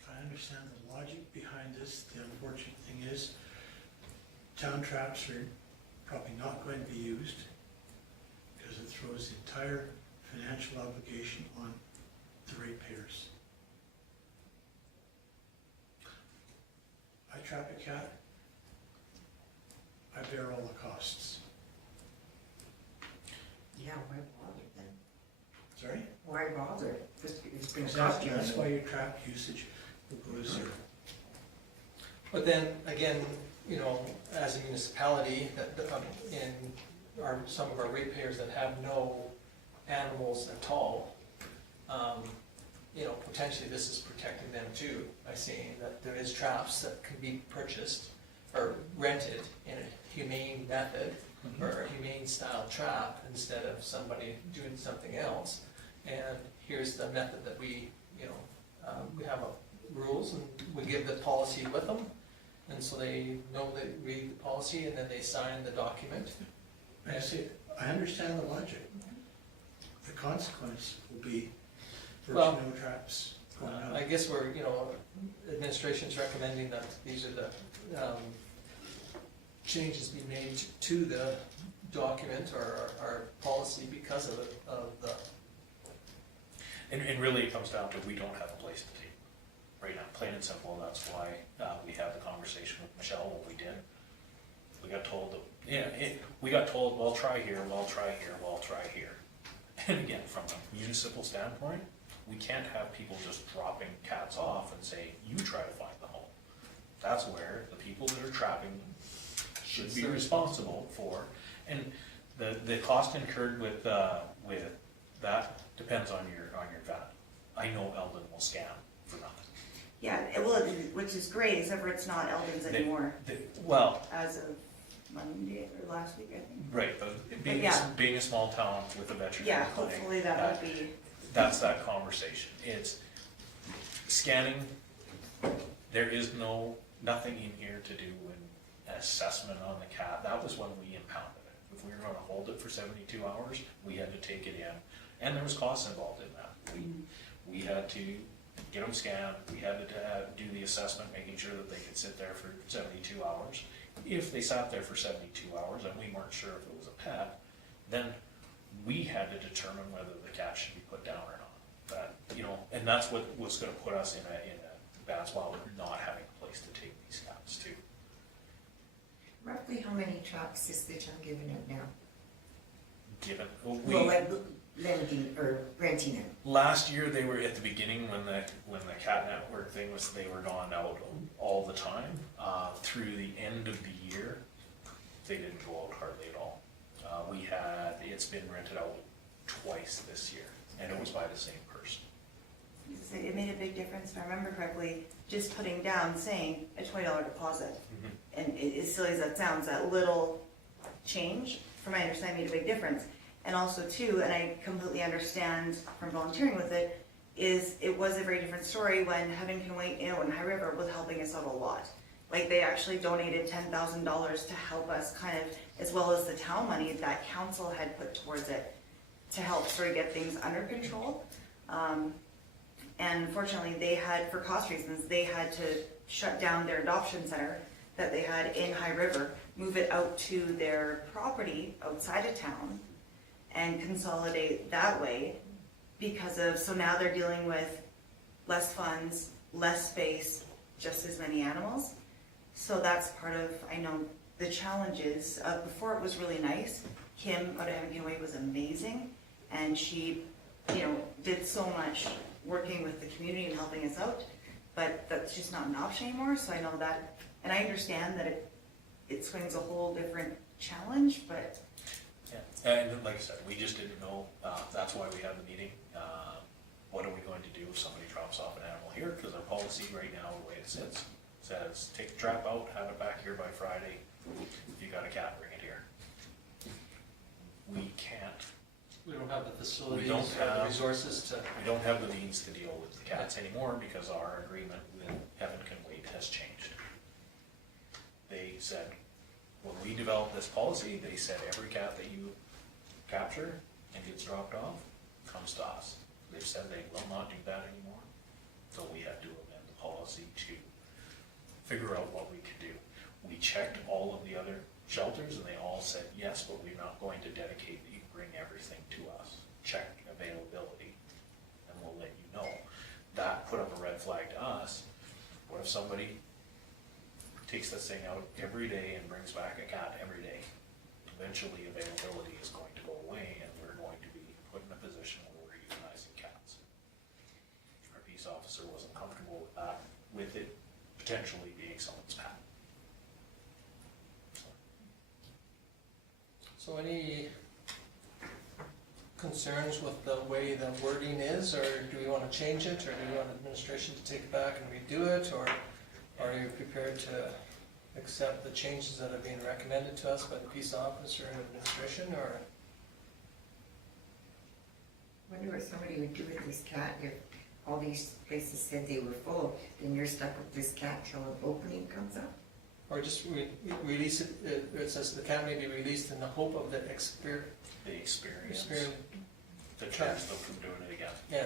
If I understand the logic behind this, the unfortunate thing is, town traps are probably not going to be used because it throws the entire financial obligation on the ratepayers. I trap a cat, I bear all the costs. Yeah, why bother then? Sorry? Why bother? It's been Exactly, costing that's you. why your trap usage will go to zero. But then, again, you know, as a municipality, that, in some of our ratepayers that have no animals at all, you know, potentially this is protecting them too, by saying that there is traps that can be purchased or rented in a humane method, or a humane style trap, instead of somebody doing something else. And here's the method that we, you know, we have rules, and we give the policy with them, and so they know, they read the policy, and then they sign the document. I see, I understand the logic. The consequence will be Well, virtually no traps going out. I guess we're, you know, administration's recommending that these are the changes be made to the document or our policy because of the. And really it comes down to, we don't have a place to take them right now, plain and simple. That's why we had the conversation with Michelle when we did. We got told that, we got told, well, try here, well, try here, well, try here. And again, from a municipal standpoint, we can't have people just dropping cats off and say, you try to find the home. That's where the people that are trapping them should be responsible for. And the cost incurred with that depends on your vet. I know Eldon will scan for nothing. Yeah, well, which is great, except for it's not Eldon's anymore, Well, as of Monday or last week, I think. right, but being, yeah. being a small town with a veterinary Yeah, clinic, hopefully that would be, that's that conversation. It's scanning, there is nothing in here to do an assessment on the cat. That was when we impounded it. If we were gonna hold it for 72 hours, we had to take it in, and there was costs involved in that. We had to get them scanned, we had to do the assessment, making sure that they could sit there for 72 hours. If they sat there for 72 hours and we weren't sure if it was a pet, then we had to determine whether the cat should be put down or not. That, you know, and that's what was gonna put us in a bad spot with not having a place to take these cats to. Roughly how many traps is the town giving out now? Given, Well, like lending or renting them. last year, they were at the beginning when the cat network thing was, they were gone out all the time. Through the end of the year, they didn't go out hardly at all. It's been rented out twice this year, and it was by the same person. it made a big difference, if I remember correctly, just putting down, saying a $20 deposit. And as silly as that sounds, that little change, from my understanding, made a big difference. And also too, and I completely understand from volunteering with it, is it was a very different story when Heaven Can Wait, you know, in High River was helping us out a lot. Like they actually donated $10,000 to help us kind of, as well as the town money that council had put towards it to help sort of get things under control. And unfortunately they had, for cost reasons, they had to shut down their adoption center that they had in High River, move it out to their property outside of town and consolidate that way because of, so now they're dealing with less funds, less space, just as many animals. So that's part of, I know, the challenges of, before it was really nice. Kim out of Heaven Can Wait was amazing, and she, you know, did so much working with the community and helping us out, but that's just not an option anymore. So I know that, and I understand that it swings a whole different challenge, but Yeah, and like I said, we just didn't know, that's why we had the meeting. What are we going to do if somebody drops off an animal here? Because our policy right now, the way it sits, says take the trap out, have it back here by Friday. If you got a cat, bring it here. We can't, We don't have the facilities don't or the have- resources to, we don't have the means to deal with the cats anymore because our agreement with Heaven Can Wait has changed. They said, when we developed this policy, they said every cat that you capture and gets dropped off comes to us. They've said they will not do that anymore. So we had to amend the policy to figure out what we could do. We checked all of the other shelters and they all said yes, but we're not going to dedicate that you bring everything to us. Check availability and we'll let you know. That put up a red flag to us. What if somebody takes this thing out every day and brings back a cat every day? Eventually availability is going to go away and we're going to be put in a position where we're euthanizing cats. Our peace officer wasn't comfortable with that, with it potentially being someone's pet. so any concerns with the way the wording is, or do we want to change it, or do we want administration to take it back and redo it, or are you prepared to accept the changes that are being recommended to us by the peace officer and administration, or? Wonder what somebody would do with this cat if all these places said they were full, then you're stuck with this cat till an opening comes up? Or just release it, it says the cat may be released in the hope of the The experience deters them from doing it again. yeah,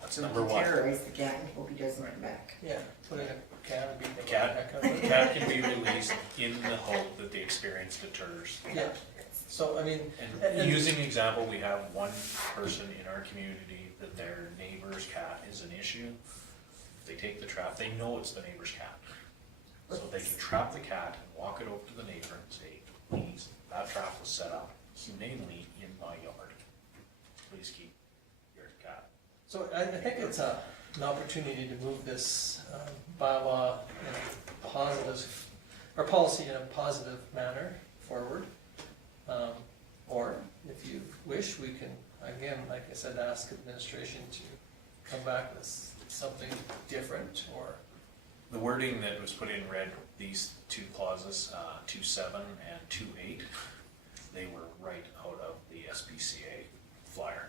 That's So number to one. terrorize the cat and hope he doesn't come back. yeah, put in a cat and beat The the cat, heck out the of it. cat can be released in the hope that the experience deters. Yeah, so I mean, And using the example, we have one person in our community that their neighbor's cat is an issue. If they take the trap, they know it's the neighbor's cat. So they can trap the cat and walk it over to the neighbor and say, please, that trap was set up humanely in my yard. Please keep your cat. so I think it's an opportunity to move this bylaw in a positive, or policy in a positive manner forward. Or if you wish, we can, again, like I said, ask administration to come back with something different, or, The wording that was put in red, these two clauses, 2.7 and 2.8, they were right out of the SPCA flyer,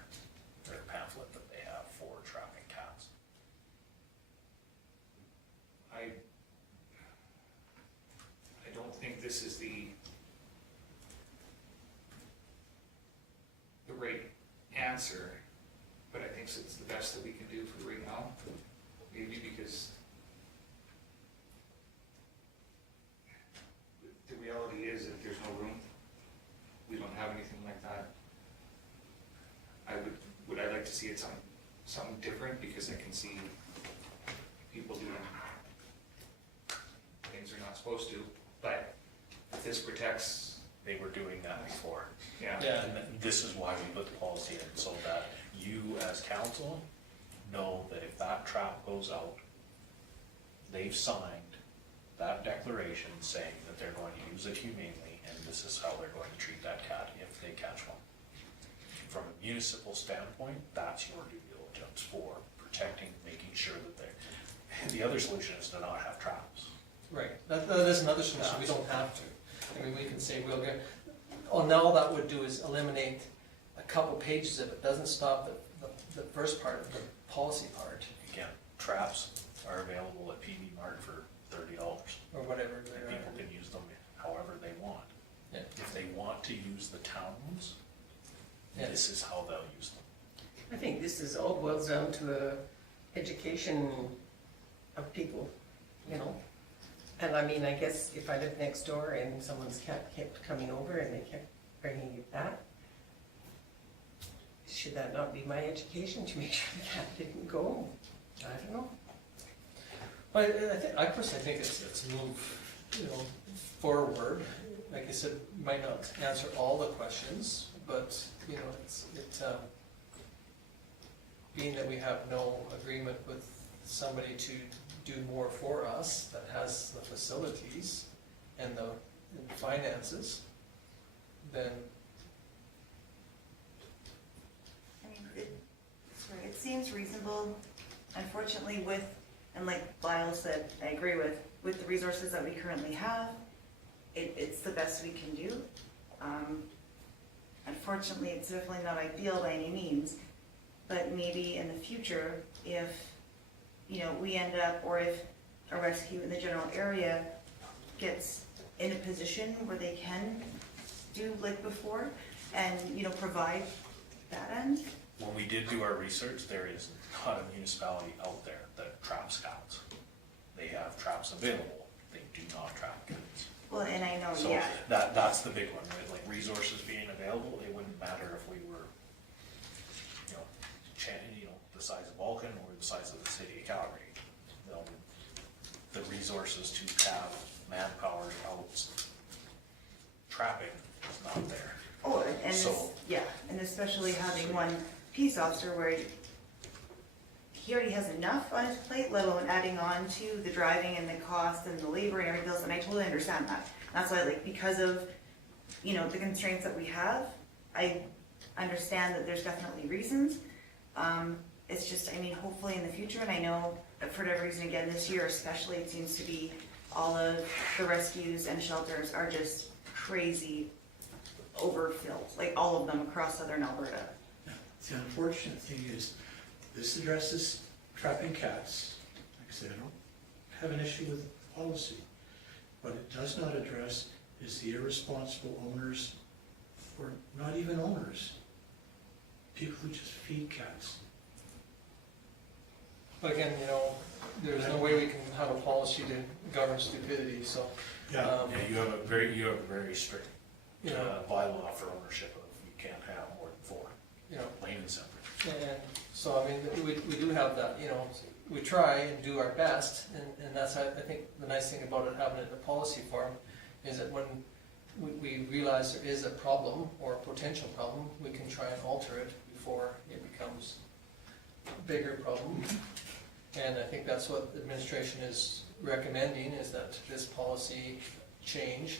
their pamphlet that they have for trapping cats. I don't think this is the right answer, but I think it's the best that we can do for right now. Maybe because the reality is that there's no room. We don't have anything like that. Would I like to see it something different, because I can see people doing things they're not supposed to, but if this protects, They were doing that before. yeah. yeah, And this is why we put the policy in, so that you as council know that if that trap goes out, they've signed that declaration saying that they're going to use it humanely, and this is how they're going to treat that cat if they catch one. From a municipal standpoint, that's your due diligence for protecting, making sure that the other solution is to not have traps. right, that is another solution, we don't have to. I mean, we can say, we'll get, all that would do is eliminate a couple pages of it, doesn't stop the first part of the policy part, Again, traps are available at PB Mart for $30. or whatever. And people can use them however they want. Yeah. If they want to use the town ones, Yeah. this is how they'll use them. I think this is all boils down to education of people, you know? And I mean, I guess if I lived next door and someone's cat kept coming over and they kept bringing it back, should that not be my education to make sure the cat didn't go? I don't know. But I personally think it's move, forward. Like I said, might not answer all the questions, but, being that we have no agreement with somebody to do more for us that has the facilities and the finances, then seems reasonable. Unfortunately and like Lyle said, I agree with the resources that we currently have, it's the best we can do. Unfortunately, it's definitely not ideal by any means, but maybe in the future, if, we end up, or if a rescue in the general area gets in a position where they can do like before, and, provide that end. When we did do our research, there is not a municipality out there that traps cows. They have traps available, they do not trap cows. Well, and I know, So yeah, that's the big one, right? Like resources being available, it wouldn't matter if we were, the size of Vulcan or the size of the city of Calgary. The resources to have manpower out trapping is not there. oh, and this, So- yeah, and especially having one peace officer where he already has enough on his plate, let alone adding on to the driving and the cost and the labor and everything else, and I totally understand that. That's why, like, because of, the constraints that we have, I understand that there's definitely reasons. It's just, hopefully in the future, and I know that for whatever reason, again, this year especially, it seems to be all of the rescues and shelters are just crazy overfilled, like all of them across southern Alberta. The unfortunate thing is, this addresses trapping cats. Like I said, I don't have an issue with the policy. What it does not address is the irresponsible owners, or not even owners, people who just feed cats. But again, there's no way we can have a policy to govern stupidity, so. Yeah. You have a very strict bylaw for ownership of, you can't have more than 4, plain and simple. And so, we do have that, we try and do our best, and that's, I think, the nice thing about it having it in the policy form, is that when we realize there is a problem, or a potential problem, we can try and alter it before it becomes a bigger problem. And I think that's what the administration is recommending, is that this policy change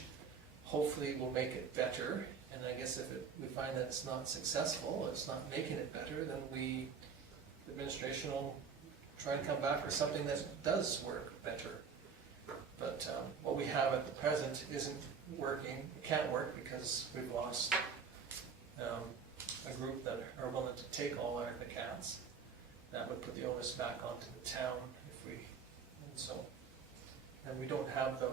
hopefully will make it better. And I guess if we find that it's not successful, it's not making it better, then the administration will try and come back with something that does work better. But what we have at the present isn't working, it can't work because we've lost a group that are willing to take all the cats. That would put the onus back onto the town and we don't have the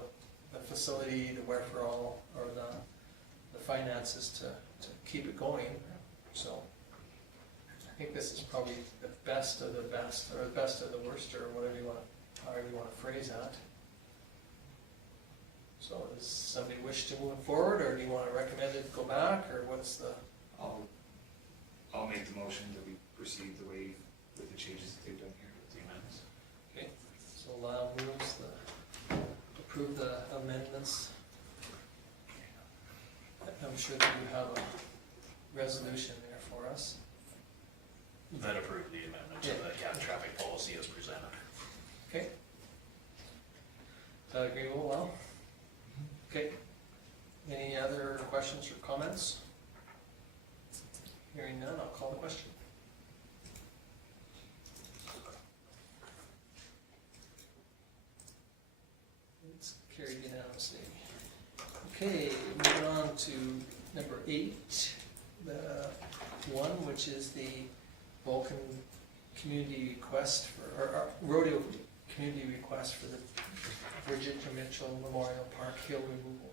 facility, the wherewithal, or the finances to keep it going. So I think this is probably the best of the best, or the best of the worst, or however you want to phrase that. So does somebody wish to move forward, or do you want to recommend it go back, or what's the? I'll make the motion that we proceed the way with the changes that they've done here with the amendments. Okay, so Lyle moves approve the amendments. I'm sure that you have a resolution there for us. That approve the amendment to the cat traffic policy as presented. Okay. Is that agreeable, Lyle? Okay. Any other questions or comments? Hearing none, I'll call the question. It's carried unanimously. Okay, moving on to number 8, the one which is the Vulcan community request for, or Rodeo community request for the Bridget Mitchell Memorial Park hill removal.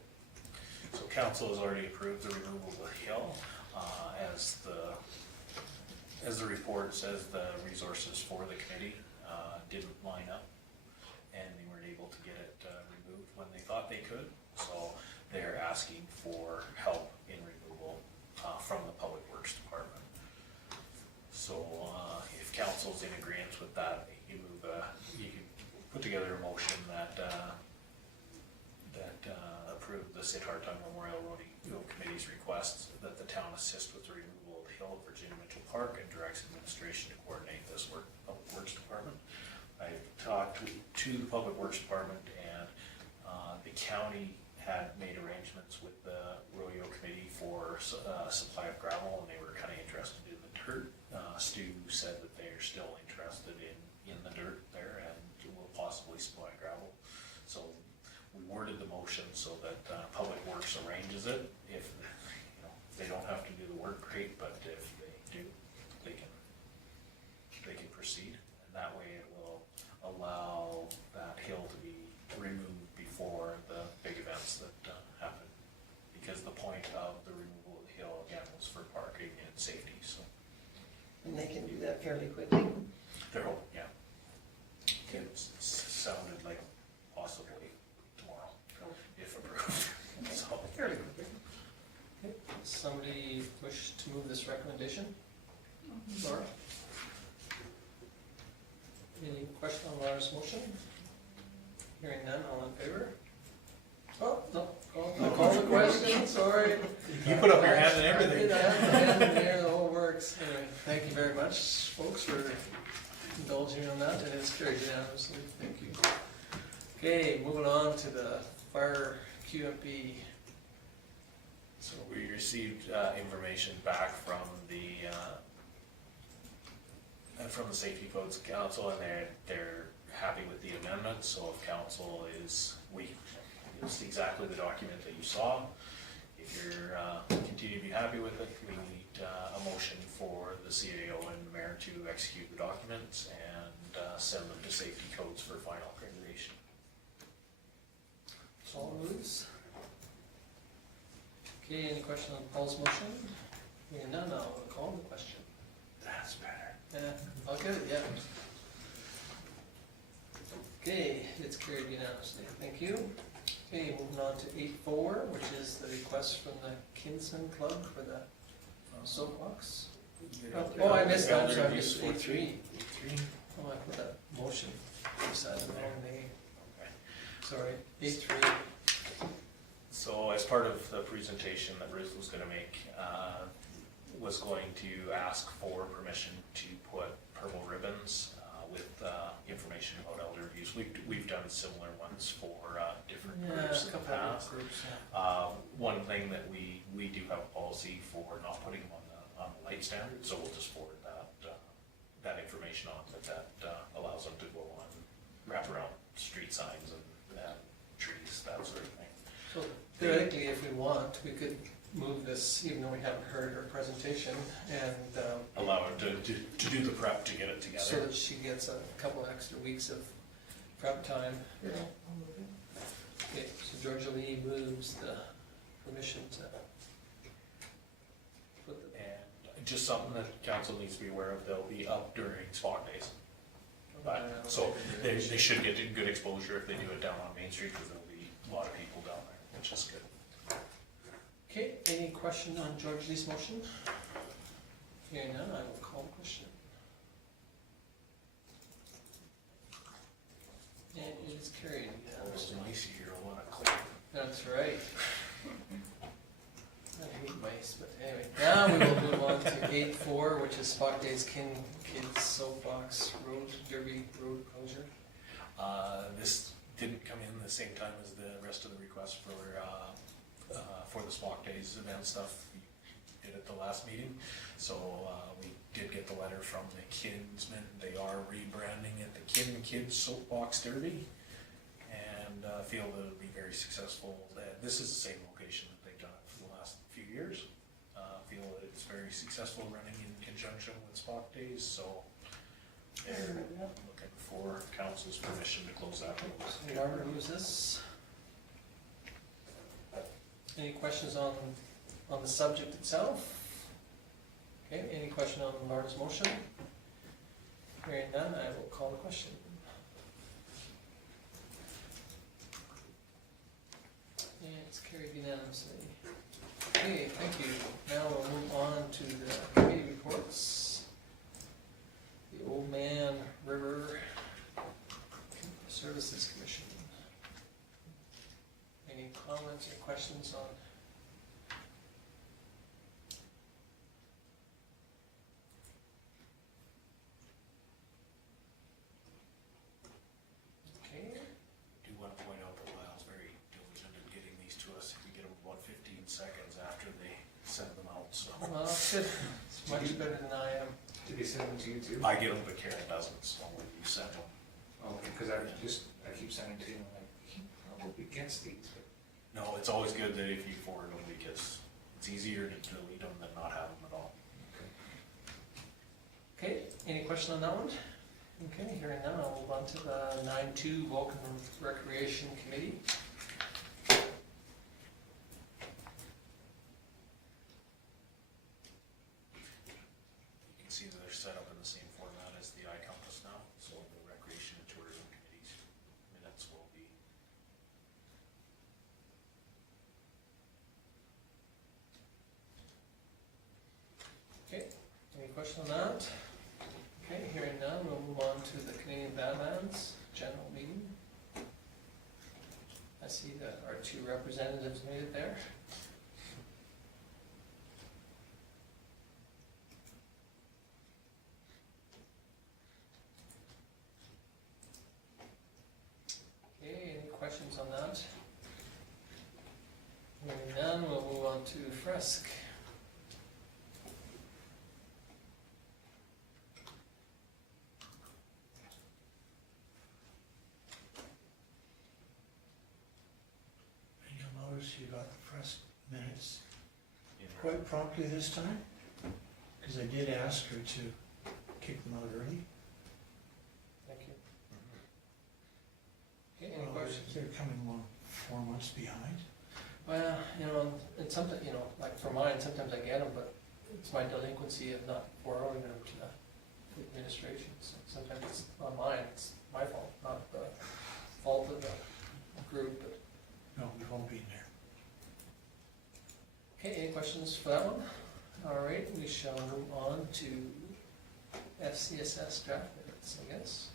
So council has already approved the removal of the hill. As the report says, the resources for the committee didn't line up, and they weren't able to get it removed when they thought they could. So they're asking for help in removal from the Public Works Department. So if council's in agreement with that, you can put together a motion that approve the Sid Hartung Memorial Rodeo Committee's request that the town assist with the removal of the hill at Virginia Mitchell Park and directs administration to coordinate this work, Public Works Department. I talked to the Public Works Department, and the county had made arrangements with the Rodeo Committee for supply of gravel, and they were kind of interested in the dirt. Stu said that they are still worded the motion so that Public Works arranges it. If, you know, if they don't have to do the work, great, but if they do, they can proceed. And that way it will allow that hill to be removed before the big events that happen. Because the point of the removal of the hill, again, was for parking and safety, so. And they can do that fairly quickly. They're hoping, yeah. It sounded like possibly tomorrow, if approved, so. Fairly quickly. Okay, somebody wish to move this recommendation? Laura? Any question on Laura's motion? Hearing none, all in favor? Oh, no, call the question, sorry. You put up your hand and everything. Yeah, the whole works. Anyway, thank you very much, folks, for indulging on that, and it's carried unanimously, thank you. Okay, moving on to the fire QMP. So we received information back from the Safety Codes Council, and they're happy with the amendment. So if council is, it's exactly the document that you saw. If you're continue to be happy with it, we need a motion for the CAO and the mayor to execute the documents and send them to Safety Codes for final accreditation. All moves. Okay, any question on Paul's motion? Hearing none, I'll call the question. That's better. Yeah, I'll get it, yeah. Okay, it's carried unanimously, thank you. Okay, moving on to 8.4, which is the request from the Kinsman Club for the soapbox. Oh, I missed that, sorry, I missed 8.3. Oh, I put that motion beside the wrong name. Sorry, 8.3. So as part of the presentation that Ruth was going to make, was going to ask for permission to put purple ribbons with information about elder abuse. We've done similar ones for different groups in the past. One thing that we do have a policy for not putting them on the light standard, so we'll just forward that information on, that allows them to go on wraparound street signs and trees, that sort of thing. So theoretically, if we want, we could move this, even though we haven't heard her presentation, and Allow her to do the prep to get it together. so that she gets a couple extra weeks of prep time. Okay, so Georgia Lee moves the permission to put the. And just something that council needs to be aware of, they'll be up during Spock days. But, so they should get good exposure if they do it down on Main Street, because there'll be a lot of people down there, which is good. Okay, any question on George Lee's motion? Hearing none, I will call the question. And it is carried. It's nice you hear a lot of clicking. That's right. I hate mice, but anyway. Now we will move on to 8.4, which is Spock Days Kids Soapbox Road Derby Road closure. This didn't come in the same time as the rest of the requests for the Spock Days event stuff we did at the last meeting. So we did get the letter from the Kinsmen. They are rebranding it the Kids Soapbox Derby, and feel that it'll be very successful. This is the same location that they've done it for the last few years. Feel that it's very successful running in conjunction with Spock Days, so they're looking for council's permission to close that road. Barbara moves this. Any questions on the subject itself? Okay, any question on Laura's motion? Hearing none, I will call the question. And it's carried unanimously. Okay, thank you. Now we'll move on to the committee reports. The Old Man River Services Commission. Any comments or questions on? Okay, Do want to point out that Lyle's very diligent in getting these to us. We get them about 15 seconds after they send them out, so. well, that's good. It's much better than I am. Did they send them to you too? I get them, but Karen doesn't, so when you send them. Okay, because I keep sending to you, I'm like, hope against these, but No, it's always good that if you forward them, because it's easier to delete them than not have them at all. Okay, any question on that one? Okay, hearing none, I'll move on to the 9-2 Vulcan Recreation Committee. You can see that they're set up in the same format as the iCompass now, so the Recreation and Tourism Committee's minutes will be. Okay, any question on that? Okay, hearing none, we'll move on to the Canadian Badlands General Meeting. I see that our 2 representatives made it there. Okay, any questions on that? Hearing none, we'll move on to Fresk. And you'll notice you got the press minutes in quite promptly this time, because I did ask her to kick them out early. Thank you. Okay, any Well, questions? they're coming along 4 months behind. Well, you know, it's something, you know, like for mine, sometimes I get them, but it's my delinquency of not forwarding them to the administration. So sometimes it's not mine, it's my fault, not the fault of the group, but, No, we've all been there. okay, any questions for that one? All right, we shall move on to FCSS draft minutes, I guess.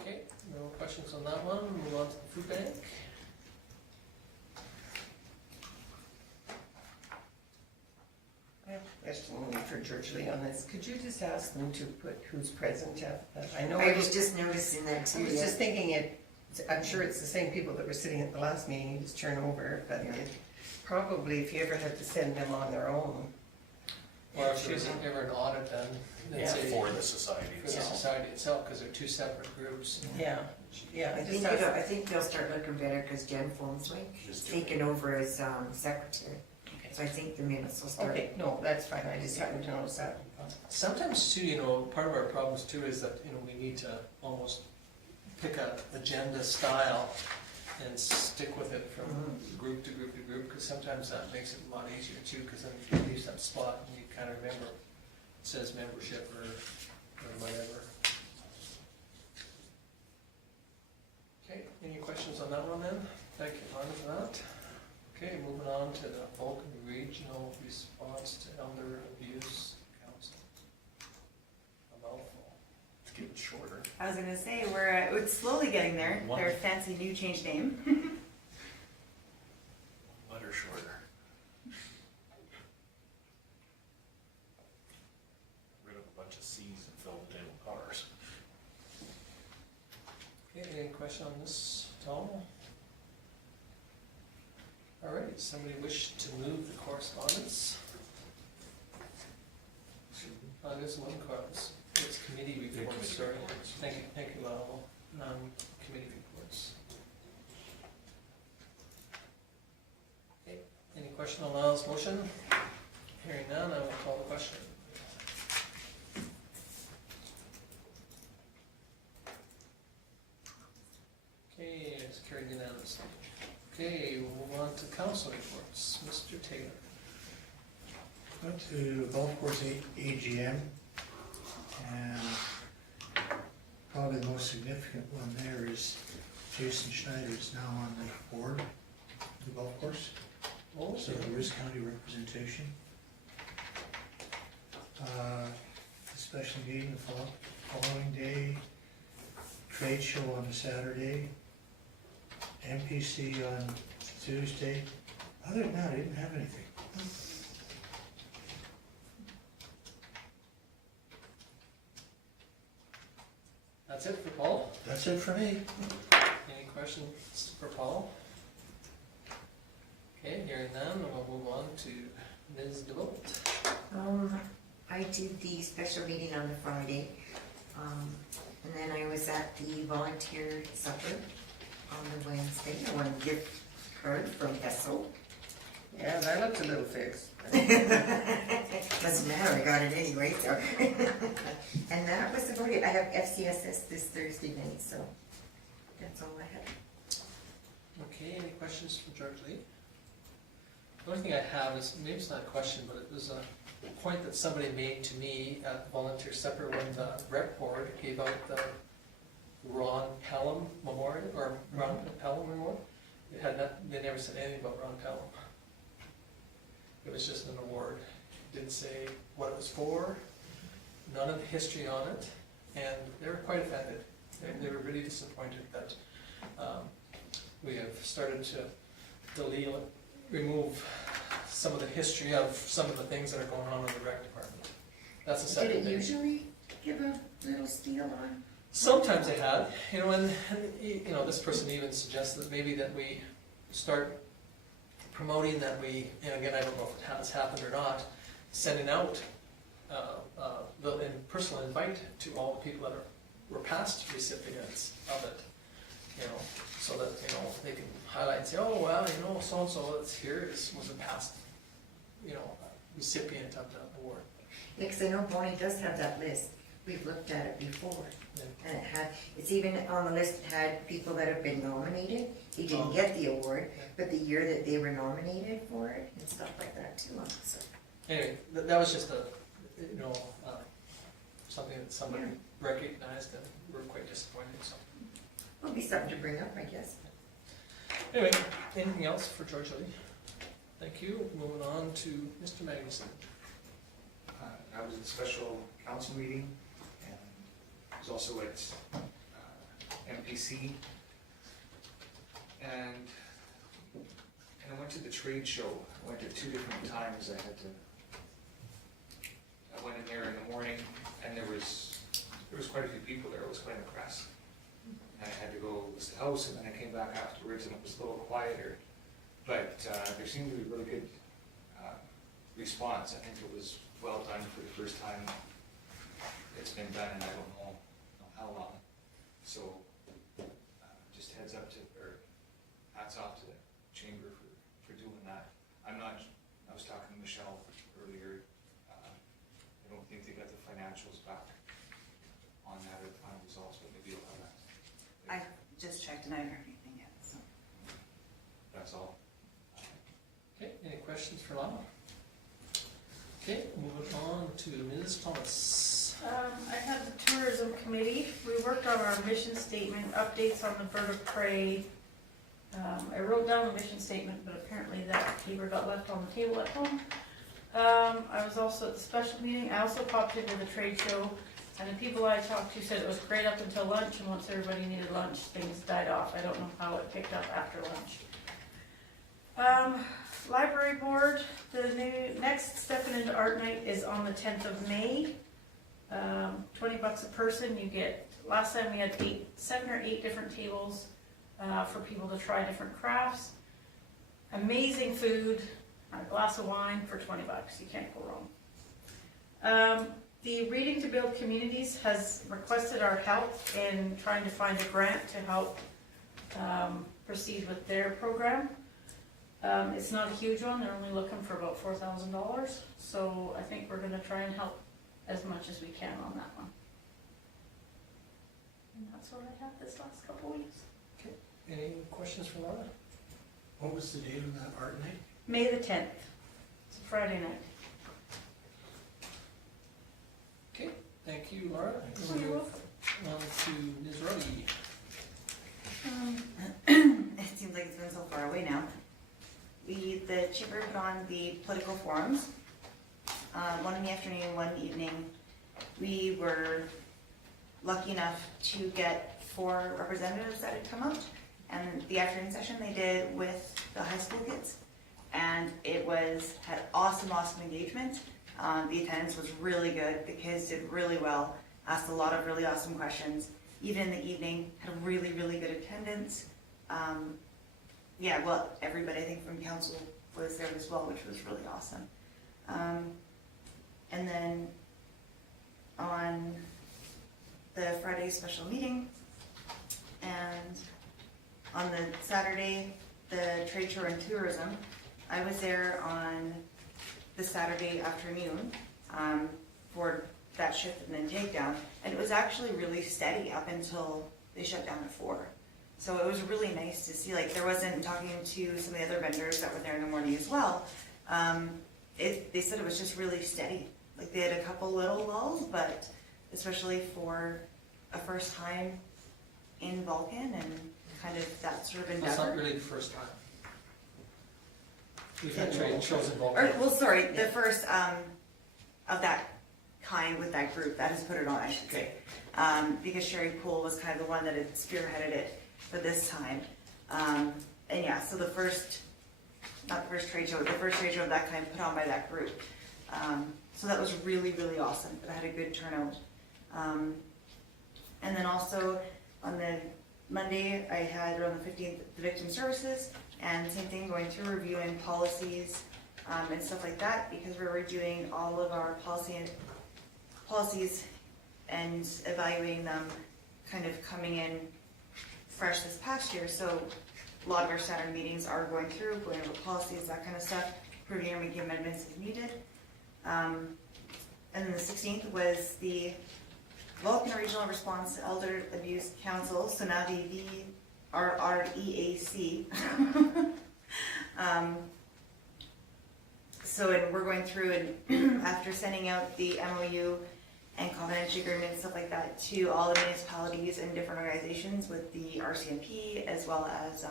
Okay, no questions on that one, move on to the food bank. I have a question for George Lee on this. Could you just ask them to put who's present at, I know. I was just noticing that I too, was yeah. just thinking I'm sure it's the same people that were sitting at the last meeting, you just turn over, but Yeah. probably if you ever had to send them on their own. Or if there's ever an audit done, then Yeah. say For the society for the itself. society itself, because they're 2 separate groups. Yeah, yeah, I I think, just asked. I think they'll start looking better because Jen Formsley is taking over as secretary. Okay. So I think the minutes will start. Okay, no, that's fine, I just happened to notice that. Sometimes too, you know, part of our problems too is that, you know, we need to almost pick a agenda style and stick with it from group to group to group, because sometimes that makes it a lot easier too, because then you leave that spot and you kind of remember, it says membership or whatever. Okay, any questions on that one then? Thank you, Ron, for that. Okay, moving on to the Vulcan Regional Response to Elder Abuse Council. A mouthful. It's getting shorter. I was gonna say, it's slowly getting there, their fancy new change name. Letter shorter. Rid of a bunch of C's and filled it in with R's. Okay, any question on this at all? All right, somebody wish to move the correspondence? There's one cause, it's committee reports, committee sorry. reports. Thank you, Lowell. Committee reports. Okay, any question on Lyle's motion? Hearing none, I will call the question. Okay, it's carried unanimously. Okay, we'll move on to council reports. Mr. Taylor. Went to golf course AGM, and probably the most significant one there is Jason Schneider is now on the board of the golf course, Oh, so there is county representation. The special meeting the following day, trade show on a Saturday, MPC on Tuesday. Other than that, I didn't have anything. That's it for Paul. That's it for me. Any questions for Paul? Okay, hearing none, we'll move on to Ms. DeVolt. I did the special meeting on the Friday, and then I was at the volunteer supper on the Wednesday. I won a gift card from Esso. Yeah, that looks a little fixed. Doesn't matter, I got it anyway, so. And that was about it. I have FCSS this Thursday night, so that's all I have. Okay, any questions from George Lee? The only thing I have is, maybe it's not a question, but it was a point that somebody made to me at the volunteer supper when the rep board gave out the Ron Pelham Memorial, or Ron Pelham Memorial. It had not, they never said anything about Ron Pelham. It was just an award. It didn't say what it was for, none of the history on it, and they were quite offended. They were really disappointed that we have started to remove some of the history of some of the things that are going on in the rec department. That's the second Did it thing. usually give a little steal on? Sometimes they had, you know, and you know, this person even suggested that maybe that we start promoting that we, and again, I don't know if it has happened or not, sending out the personal invite to all the people that were past recipients of it, you know, so that, you know, they can highlight and say, oh, well, you know, so-and-so that's here was a past, you know, recipient of the award. Yeah, 'cause I know Bonnie does have that list. We've looked at it before. Yeah. And it had, it's even on the list, it had people that have been nominated. He didn't Oh. get the award, Yeah. but the year that they were nominated for it and stuff like that too. So, Anyway, that was just a, you know, something that somebody recognized and were quite disappointed, so. it'll be something to bring up, I guess. Anyway, anything else for George Lee? Thank you. Moving on to Mr. Magnuson. I was at the special council meeting, and I was also at MPC, and I went to the trade show. I went at 2 different times. I went in there in the morning, and there was quite a few people there. It was quite impressive. And I had to go list the house, and then I came back afterwards, and it was a little quieter. But there seemed to be really good response. I think it was well done for the first time it's been done, and I don't know how long. So just heads up to, or hats off to the chamber for doing that. I was talking to Michelle earlier, I don't think they got the financials back on that or the final results, but maybe you'll have that. I just checked and I haven't heard anything yet, so. That's all. Okay, any questions for Lana? Okay, moving on to Ms. Thomas. I had the tourism committee. We worked on our mission statement, updates on the bird of prey. I wrote down the mission statement, but apparently that paper got left on the table at home. I was also at the special meeting. I also popped into the trade show, and the people I talked to said it was great up until lunch, and once everybody needed lunch, things died off. I don't know how it picked up after lunch. Library board, the next stepping into art night is on the 10th of May. $20 a person. You get, last time we had 7 or 8 different tables for people to try different crafts. Amazing food, a glass of wine for $20. You can't go wrong. The Reading to Build Communities has requested our help in trying to find a grant to help proceed with their program. It's not a huge one, they're only looking for about $4,000, so I think we're gonna try and help as much as we can on that one. And that's what I have this last couple weeks. Any questions for Lana? What was the date of that art night? May the 10th, it's a Friday night. Okay, thank you, Laura. Oh, you're welcome. On to Ms. Roddy. It seems like it's been so far away now. The chamber put on the political forums, one in the afternoon, one evening. We were lucky enough to get 4 representatives that had come out, and the afternoon session they did with the high school kids, and it had awesome engagement. The attendance was really good. The kids did really well, asked a lot of really awesome questions. Even in the evening, had a really good attendance. Yeah, well, everybody, I think from council was there as well, which was really awesome. And then on the Friday special meeting, and on the Saturday, the trade show and tourism, I was there on the Saturday afternoon for that shift and then takedown, and it was actually really steady up until they shut down at 4. So it was really nice to see, like, there wasn't, talking to some of the other vendors that were there in the morning as well, they said it was just really steady. Like, they had a couple little lulls, but especially for a first time in Vulcan and kind of that sort of That's not endeavor. really the first time. We've had trade shows in Vulcan. Or, well, sorry, the first of that kind with that group that has put it on, I should say. Because Sherry Poole was kind of the one that had spearheaded it for this time. And yeah, so the first, not the first trade show, but the first trade show of that kind put on by that group. So that was really, really awesome. It had a good turnout. And then also on the Monday, I had around the 15th, the victim services, and same thing, going through reviewing policies and stuff like that, because we're reviewing all of our policies and evaluating them, kind of coming in fresh this past year. So a lot of our standard meetings are going through, going over policies, that kind of stuff, reviewing or making amendments as needed. And then the 16th was the Vulcan Regional Response to Elder Abuse Council, so now the VRREAC. And we're going through, and after sending out the MOU and confidential agreement and stuff like that to all the municipalities and different organizations with the RCMP, as well as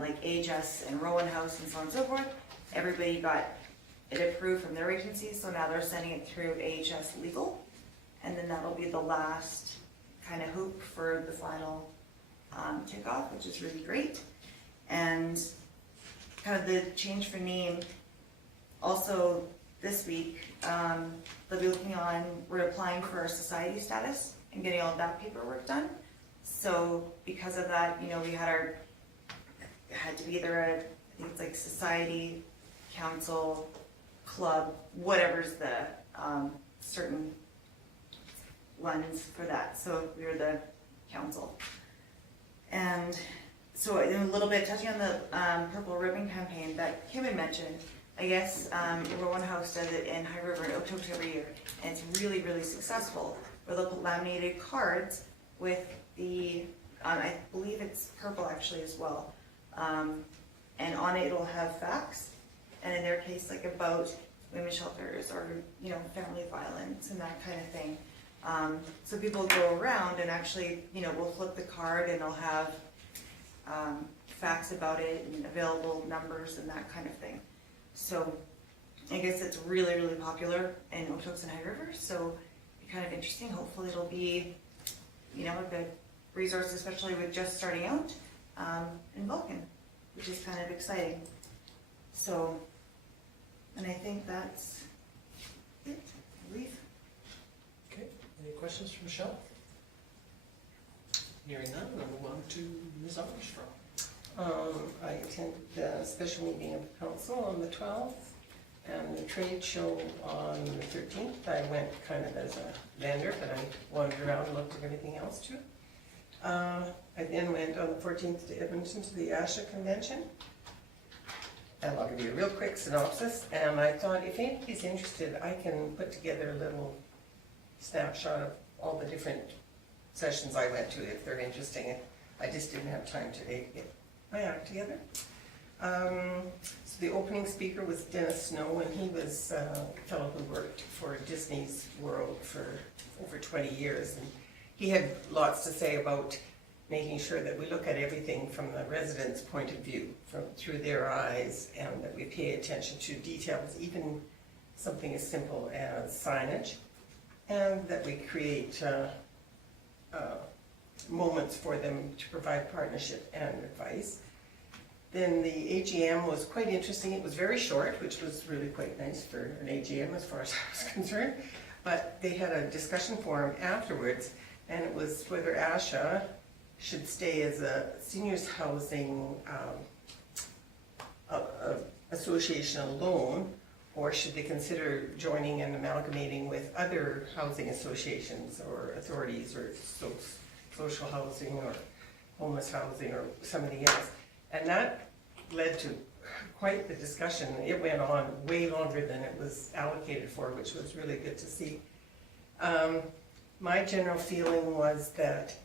like AHS and Rowan House and so on and so forth, everybody got it approved from their agencies, so now they're sending it through AHS Legal, and then that'll be the last kind of hoop for the final kickoff, which is really great. And kind of the change for name, also this week, they'll be looking on, we're applying for our society status and getting all that paperwork done. So because of that, you know, we had had to be either a, I think it's like society, council, club, whatever's the certain ones for that. So we were the council. And so in a little bit, touching on the Purple Ribbon campaign that Kim had mentioned, I guess Rowan House does it in High River and Okotoks every year, and it's really, really successful, where they'll put laminated cards with the, I believe it's purple actually as well, and on it it'll have facts, and in their case, like about women's shelters or, you know, family violence and that kind of thing. So people go around and actually, you know, we'll flip the card and they'll have facts about it and available numbers and that kind of thing. So I guess it's really, really popular in Okotoks and High River, so it's kind of interesting. Hopefully it'll be, you know, a good resource, especially with just starting out in Vulcan, which is kind of exciting. So, and I think that's it, I believe. Okay, any questions from Michelle? Hearing none, we'll move on to Ms. Armstrong. I attended the special meeting of the council on the 12th, and the trade show on the 13th. I went kind of as a vendor, but I wandered around and looked at everything else too. I then went on the 14th to Edmonton to the ASHA convention. And I'll give you a real quick synopsis. And I thought, if anybody's interested, I can put together a little snapshot of all the different sessions I went to, if they're interesting. I just didn't have time today to get my act together. So the opening speaker was Dennis Snow, and he was a fellow who worked for Disney's World for over 20 years. And he had lots to say about making sure that we look at everything from the residents' point of view, through their eyes, and that we pay attention to details, even something as simple as signage, and that we create moments for them to provide partnership and advice. Then the AGM was quite interesting. It was very short, which was really quite nice for an AGM as far as I was concerned. But they had a discussion forum afterwards, and it was whether ASHA should stay as a seniors housing association alone, or should they consider joining and amalgamating with other housing associations or authorities or social housing or homeless housing or something else? And that led to quite the discussion. It went on way longer than it was allocated for, which was really good to see. My general feeling was that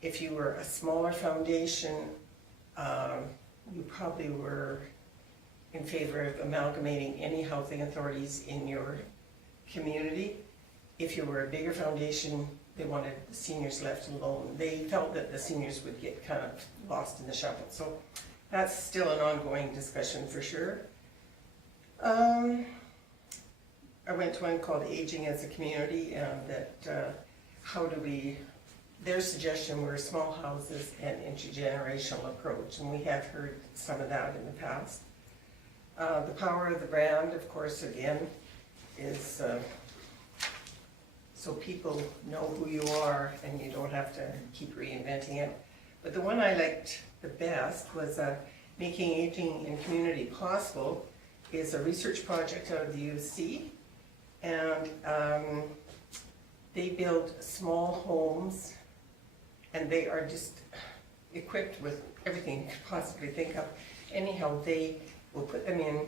if you were a smaller foundation, you probably were in favor of amalgamating any housing authorities in your community. If you were a bigger foundation, they wanted the seniors left alone. They felt that the seniors would get kind of lost in the shuffle. So that's still an ongoing discussion for sure. I went to one called Aging as a Community, and that how do we, their suggestion were small houses and intergenerational approach, and we have heard some of that in the past. The power of the brand, of course, again, is so people know who you are and you don't have to keep reinventing it. But the one I liked the best was Making Aging in Community Possible is a research project out of the U of C, and they build small homes, and they are just equipped with everything you could possibly think of. Anyhow, they will put them in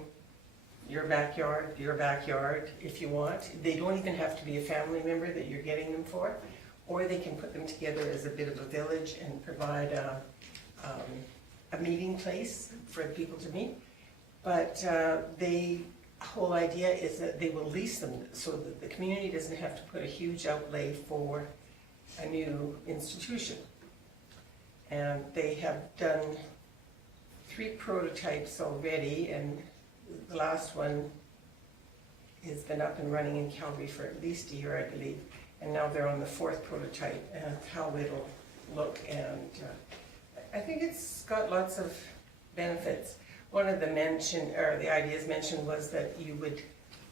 your backyard, if you want. They don't even have to be a family member that you're getting them for, or they can put them together as a bit of a village and provide a meeting place for people to meet. But the whole idea is that they will lease them so that the community doesn't have to put a huge outlay for a new institution. And they have done 3 prototypes already, and the last one has been up and running in Calgary for at least a year, I believe. And now they're on the 4th prototype and how it'll look. And I think it's got lots of benefits. One of the ideas mentioned was that you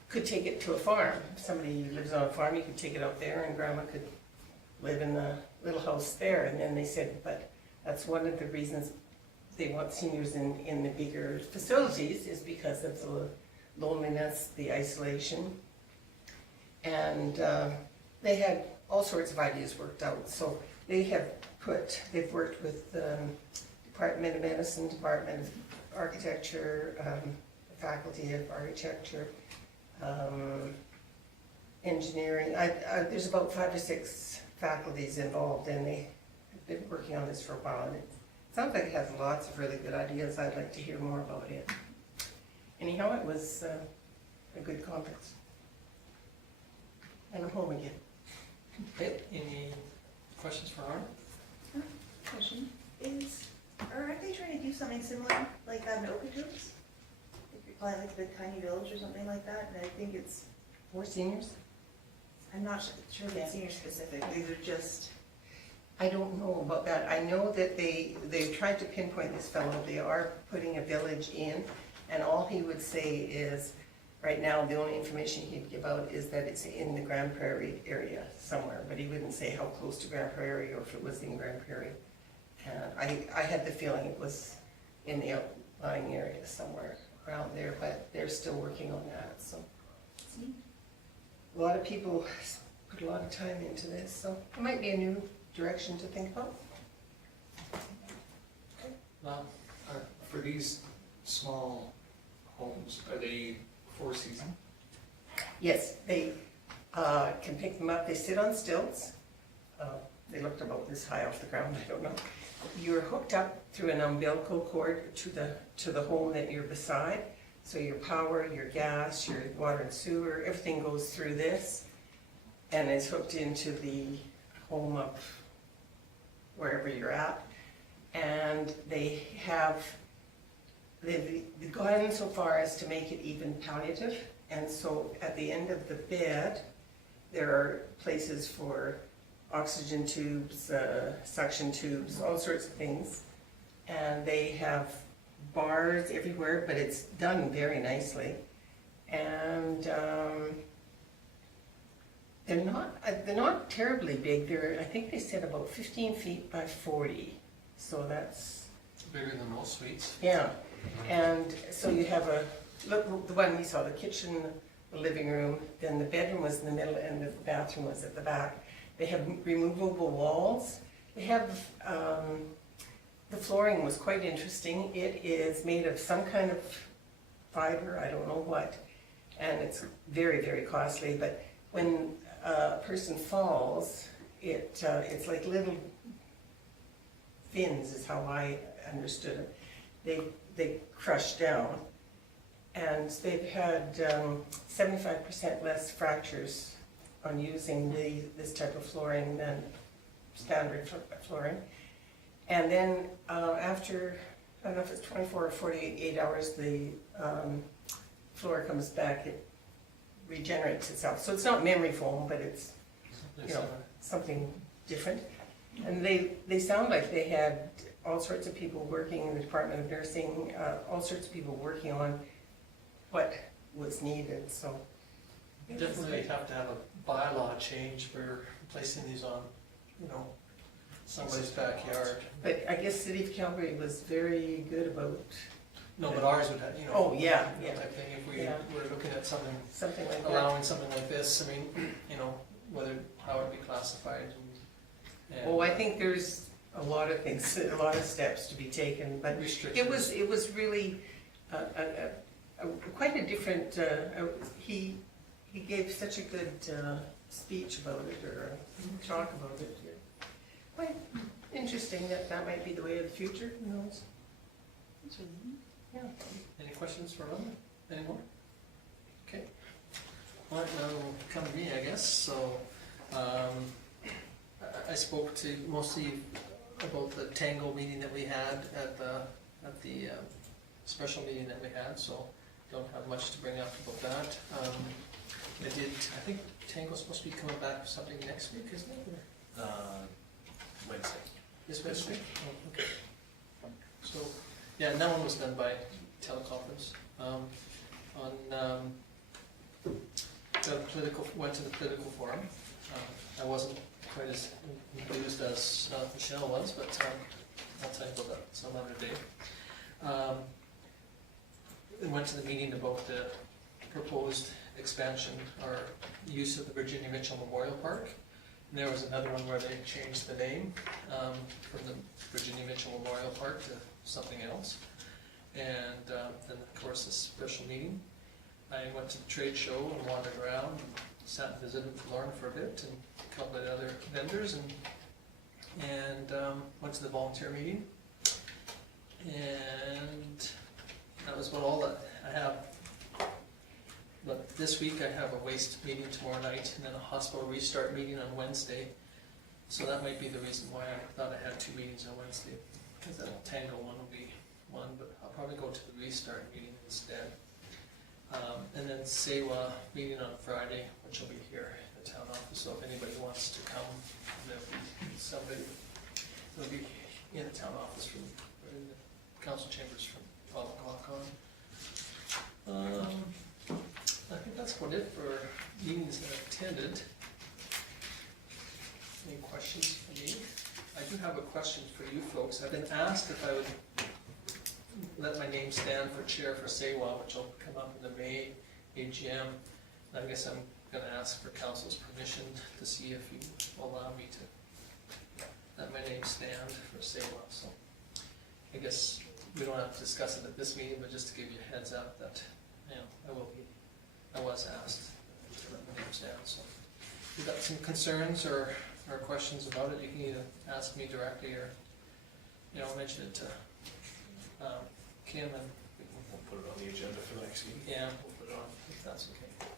could take it to a farm. If somebody lives on a farm, you could take it out there and grandma could live in the little house there. And then they said, but that's one of the reasons they want seniors in the bigger facilities, is because of the loneliness, the isolation. And they had all sorts of ideas worked out. So they've worked with the Department of Medicine, Department of Architecture, the Faculty of Architecture, Engineering. There's about 5 or 6 faculties involved, and they have been working on this for a while. And it sounds like it has lots of really good ideas. I'd like to hear more about it. Anyhow, it was a good conference. And I'm home again. Okay, any questions for Aaron? Question is, aren't they trying to do something similar like that in Okotoks? If you're planning like a big tiny village or something like that, and I think it's, More seniors? I'm not sure if it's senior specific, these are just, I don't know about that. I know that they've tried to pinpoint this fellow. They are putting a village in, and all he would say is, right now, the only information he'd give out is that it's in the Grand Prairie area somewhere, but he wouldn't say how close to Grand Prairie or if it was in Grand Prairie. And I had the feeling it was in the outlying area somewhere around there, but they're still working on that, so. A lot of people put a lot of time into this, so it might be a new direction to think about. For these small homes, are they 4-season? Yes, they can pick them up. They sit on stilts. They looked about this high off the ground, I don't know. You're hooked up through an umbilical cord to the home that you're beside. So your power, your gas, your water and sewer, everything goes through this and is hooked into the home of wherever you're at. And they've gone so far as to make it even palliative. And so at the end of the bed, there are places for oxygen tubes, suction tubes, all sorts of things. And they have bars everywhere, but it's done very nicely. And They're not terribly big. I think they said about 15 feet by 40. So that's, Bigger than most suites. yeah. And so you have look, the one we saw, the kitchen, the living room, then the bedroom was in the middle and the bathroom was at the back. They have removable walls. They have, the flooring was quite interesting. It is made of some kind of fiber, I don't know what, and it's very, very costly. But when a person falls, it's like little fins, is how I understood it. They crush down, and they've had 75% less fractures on using this type of flooring than standard flooring. And then after, I don't know if it's 24 or 48 hours, the floor comes back, it regenerates itself. So it's not memory foam, but it's, you know, something different. And they sound like they had all sorts of people working in the Department of Nursing, all sorts of people working on what was needed, so. Definitely have to have a bylaw change for placing these on, you know, somebody's backyard. But I guess City of Calgary was very good about. No, but ours would have, you know. Oh, yeah, you know, yeah. type thing, if we Yeah. were looking at something, Something like that. allowing something like this, I mean, you know, how it'd be classified and. Oh, I think there's a lot of things, a lot of steps to be taken, but Restrictions. it was really quite a different, he gave such a good speech about it, or talk about it. Quite interesting that might be the way of the future, who knows? Yeah. Any questions for Rhonda? Any more? Okay. All right, now we'll come to me, I guess. So, I spoke to mostly about the Tango meeting that we had at the special meeting that we had, so don't have much to bring up about that. I think Tango's supposed to be coming back with something next week, isn't it? Wednesday. This Wednesday? Oh, okay. So, yeah, and that one was done by teleconference. Went to the political forum. I wasn't quite as enthused as Michelle was, but I'll tell you about that some other day. We went to the meeting about the proposed expansion or use of the Virginia Mitchell Memorial Park. And there was another one where they changed the name from the Virginia Mitchell Memorial Park to something else. And then, of course, this special meeting. I went to the trade show and wandered around, and sat and visited with Lauren for a bit, and a couple of other vendors, and went to the volunteer meeting. And that was about all that I have. But this week I have a waste meeting tomorrow night, and then a hospital restart meeting on Wednesday. So that might be the reason why I thought I had 2 meetings on Wednesday, because that Tango one will be one, but I'll probably go to the restart meeting instead. And then SEWA meeting on Friday, which will be here in the town office, so if anybody wants to come, there'll be somebody, there'll be in the town office or in the council chambers from 12 o'clock on. I think that's about it for meetings that I've attended. Any questions for me? I do have a question for you folks. I've been asked if I would let my name stand for chair for SEWA, which will come up in the May AGM. And I guess I'm going to ask for council's permission to see if you will allow me to let my name stand for SEWA. So I guess we don't have to discuss it at this meeting, but just to give you a heads up that, you know, I was asked to let my name stand. So if you've got some concerns or questions about it, you can either ask me directly or, you know, mention it to Kim, and We'll put it on the agenda for the next meeting. yeah, we'll put it on if that's okay.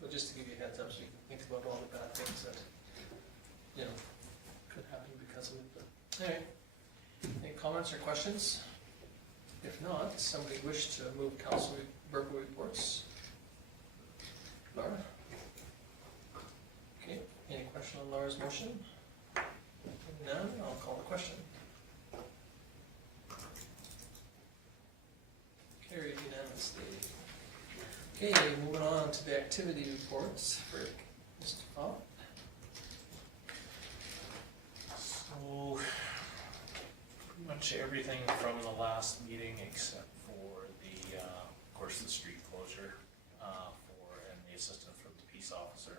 But just to give you a heads up so you can think about all the bad things that, you know, could happen because of it. But anyway, any comments or questions? If not, somebody wish to move council verbal reports? Laura? Okay, any question on Laura's motion? None, I'll call the question. Carried unanimously. Okay, moving on to the activity reports for Mr. Oh, So, pretty much everything from the last meeting except for the, of course, the street closure, and the assistant from the peace officer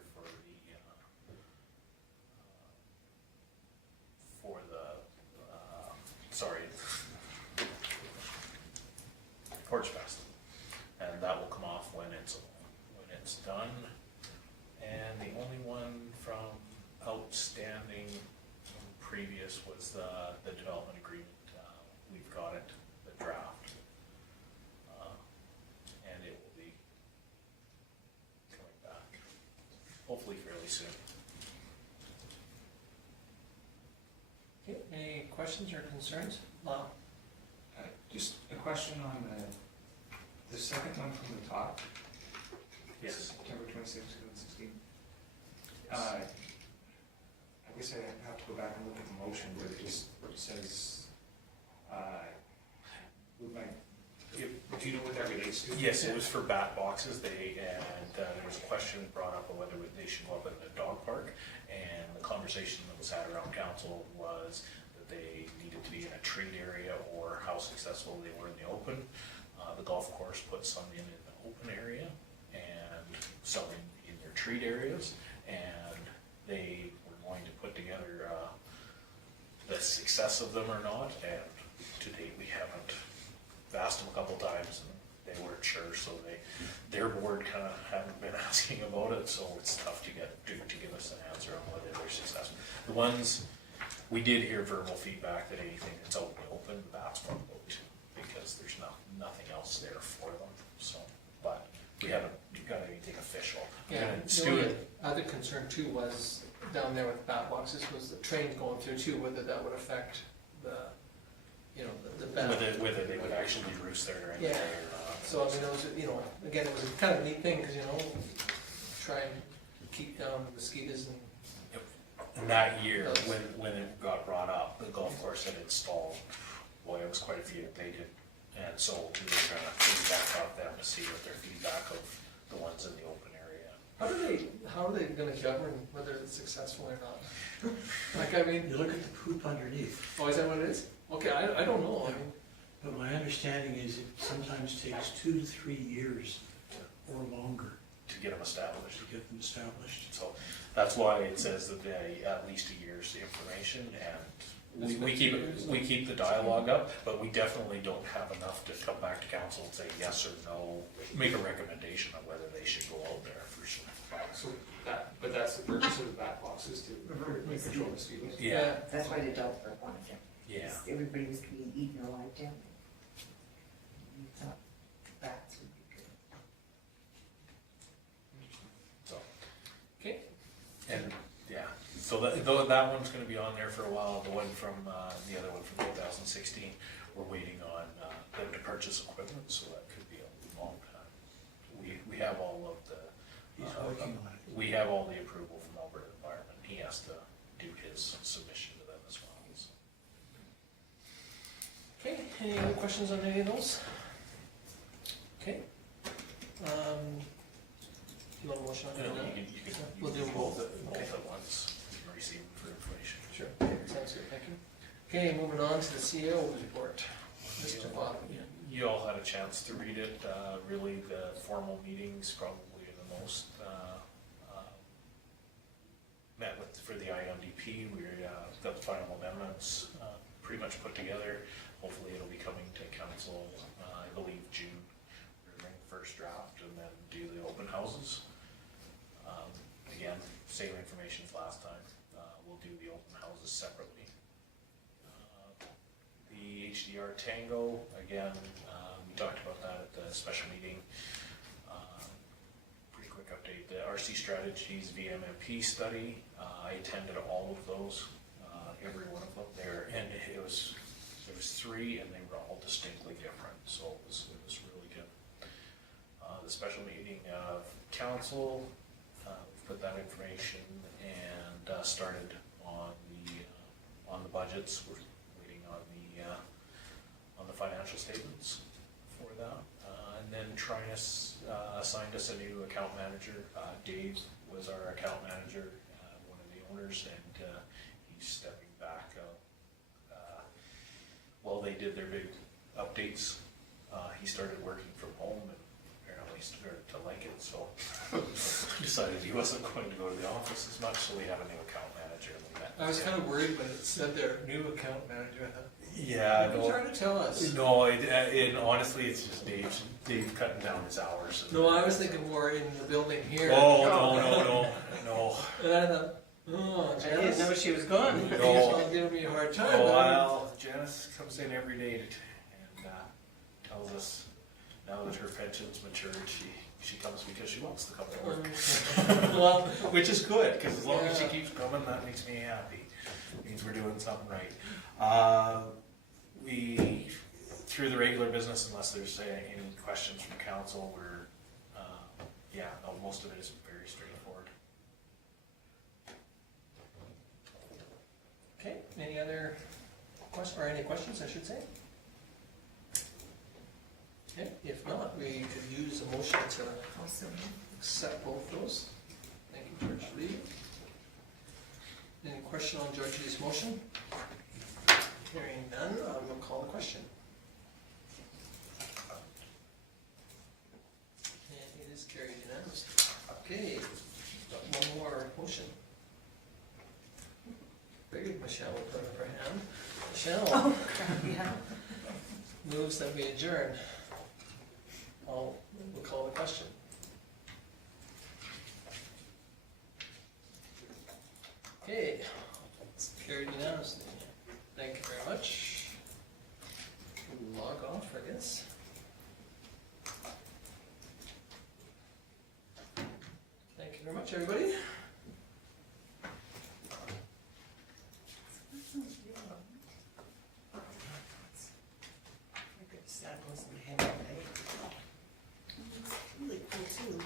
for the, sorry, Porch Fest. And that will come off when it's done. And the only one from outstanding previous was the development agreement. We've got it, the draft. And it will be coming back, hopefully fairly soon. okay, any questions or concerns? Wow. Just a question on the second one from the top. Yes. September 26, 2016. I guess I have to go back and look at the motion, but it just says, do you know what that relates to? Yes, it was for bat boxes. There was a question brought up of whether they should go up in the dog park, and the conversation that was had around council was that they needed to be in a treat area or how successful they were in the open. The golf course put some in the open area and some in their treat areas, and they were going to put together the success of them or not, and to date we haven't. Asked them a couple times and they weren't sure, so their board kind of haven't been asking about it, so it's tough to give us an answer on whether they're successful. The ones, we did hear verbal feedback that anything that's out in the open, the bats won't go to, because there's nothing else there for them, so, but we haven't got anything official. Yeah, And the Stu, only other concern too was down there with the bat boxes was the trains going through too, whether that would affect the, you know, the bat. whether they would actually roost there or anything Yeah. or not. So I mean, it was, you know, again, it was kind of a neat thing, because, you know, try and keep down the mosquitoes and. And that year, when it got brought up, the golf course had installed, boy, it was quite a few that they did. And so we were gonna feedback off them to see what their feedback of the ones in the open area. How are they gonna govern whether it's successful or not? Like, I mean, You look at the poop underneath, oh, is that what it is? Okay, I don't know, I mean, but my understanding is it sometimes takes 2 to 3 years or longer To get them established. to get them established. So that's why it says that they, at least a year's information, and we keep the dialogue up, but we definitely don't have enough to come back to council and say yes or no, make a recommendation on whether they should go out there for sure. So but that's the purpose of the bat boxes to control mosquitoes. Yeah, That's why the dog park wanted them. yeah. Everybody was being eaten alive down there. We thought bats would be good. So, okay, and, yeah, so that one's gonna be on there for a while. The one from, the other one from 2016, we're waiting on them to purchase equipment, so that could be a long time. We have all of the. He's working on it. We have all the approval from Alberta Environment. He has to do his submission to them as well. So. okay, any other questions on any of those? Okay. You want a motion on You know, that? you can We'll do both. both at once. You can receive them for information. Sure, sounds good, thank you. Okay, moving on to the CEO report. Mr. Bob. You all had a chance to read it. Really, the formal meetings probably the most. Met with for the IMDP. We got the final amendments pretty much put together. Hopefully, it'll be coming to council. I believe June. We're doing the first draft and then do the open houses. Again, same information as last time. We'll do the open houses separately. The HDR Tango, again, we talked about that at the special meeting. Pretty quick update, the RC Strategies VMMP study, I attended all of those, every one of them there, and there was 3 and they were all distinctly different, so it was really good. The special meeting of council, we've put that information and started on the budgets. We're waiting on the financial statements for that. And then Trinus assigned us a new account manager, Dave was our account manager, one of the owners, and he's stepping back. While they did their big updates, he started working from home and apparently started to like it, so decided he wasn't going to go to the office as much, so we have a new account manager. And we met. I was kind of worried when it said their new account manager. I thought, Yeah, what are you trying to tell us? No, and honestly, it's just Dave cutting down his hours. No, I was thinking more in the building here. Oh, no. And I thought, oh, I didn't Janice, know she was gone. you're No. giving me a hard time. Oh, well, Janice comes in every day and tells us now that her pension's matured, she comes because she wants to come to work. Well, Which is good, because as long as she Yeah. keeps coming, that makes me happy. Means we're doing something right. We, through the regular business, unless there's any questions from council, we're, most of it is very straightforward. okay, any other questions, or any questions, I should say? Okay, if not, we could use a motion to Also, accept both those. Thank you, George Lee. Any question on George Lee's motion? Hearing none, we'll call the question. And it is carried unanimously. Okay, got one more motion. Figured Michelle would put up her hand. Michelle Oh, crap, yeah. moves that we adjourn. We'll call the question. Okay, it's carried unanimously. Thank you very much. Log off, I guess. Thank you very much, everybody. That wasn't handled, eh? Really cool too,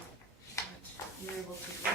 that you're able to do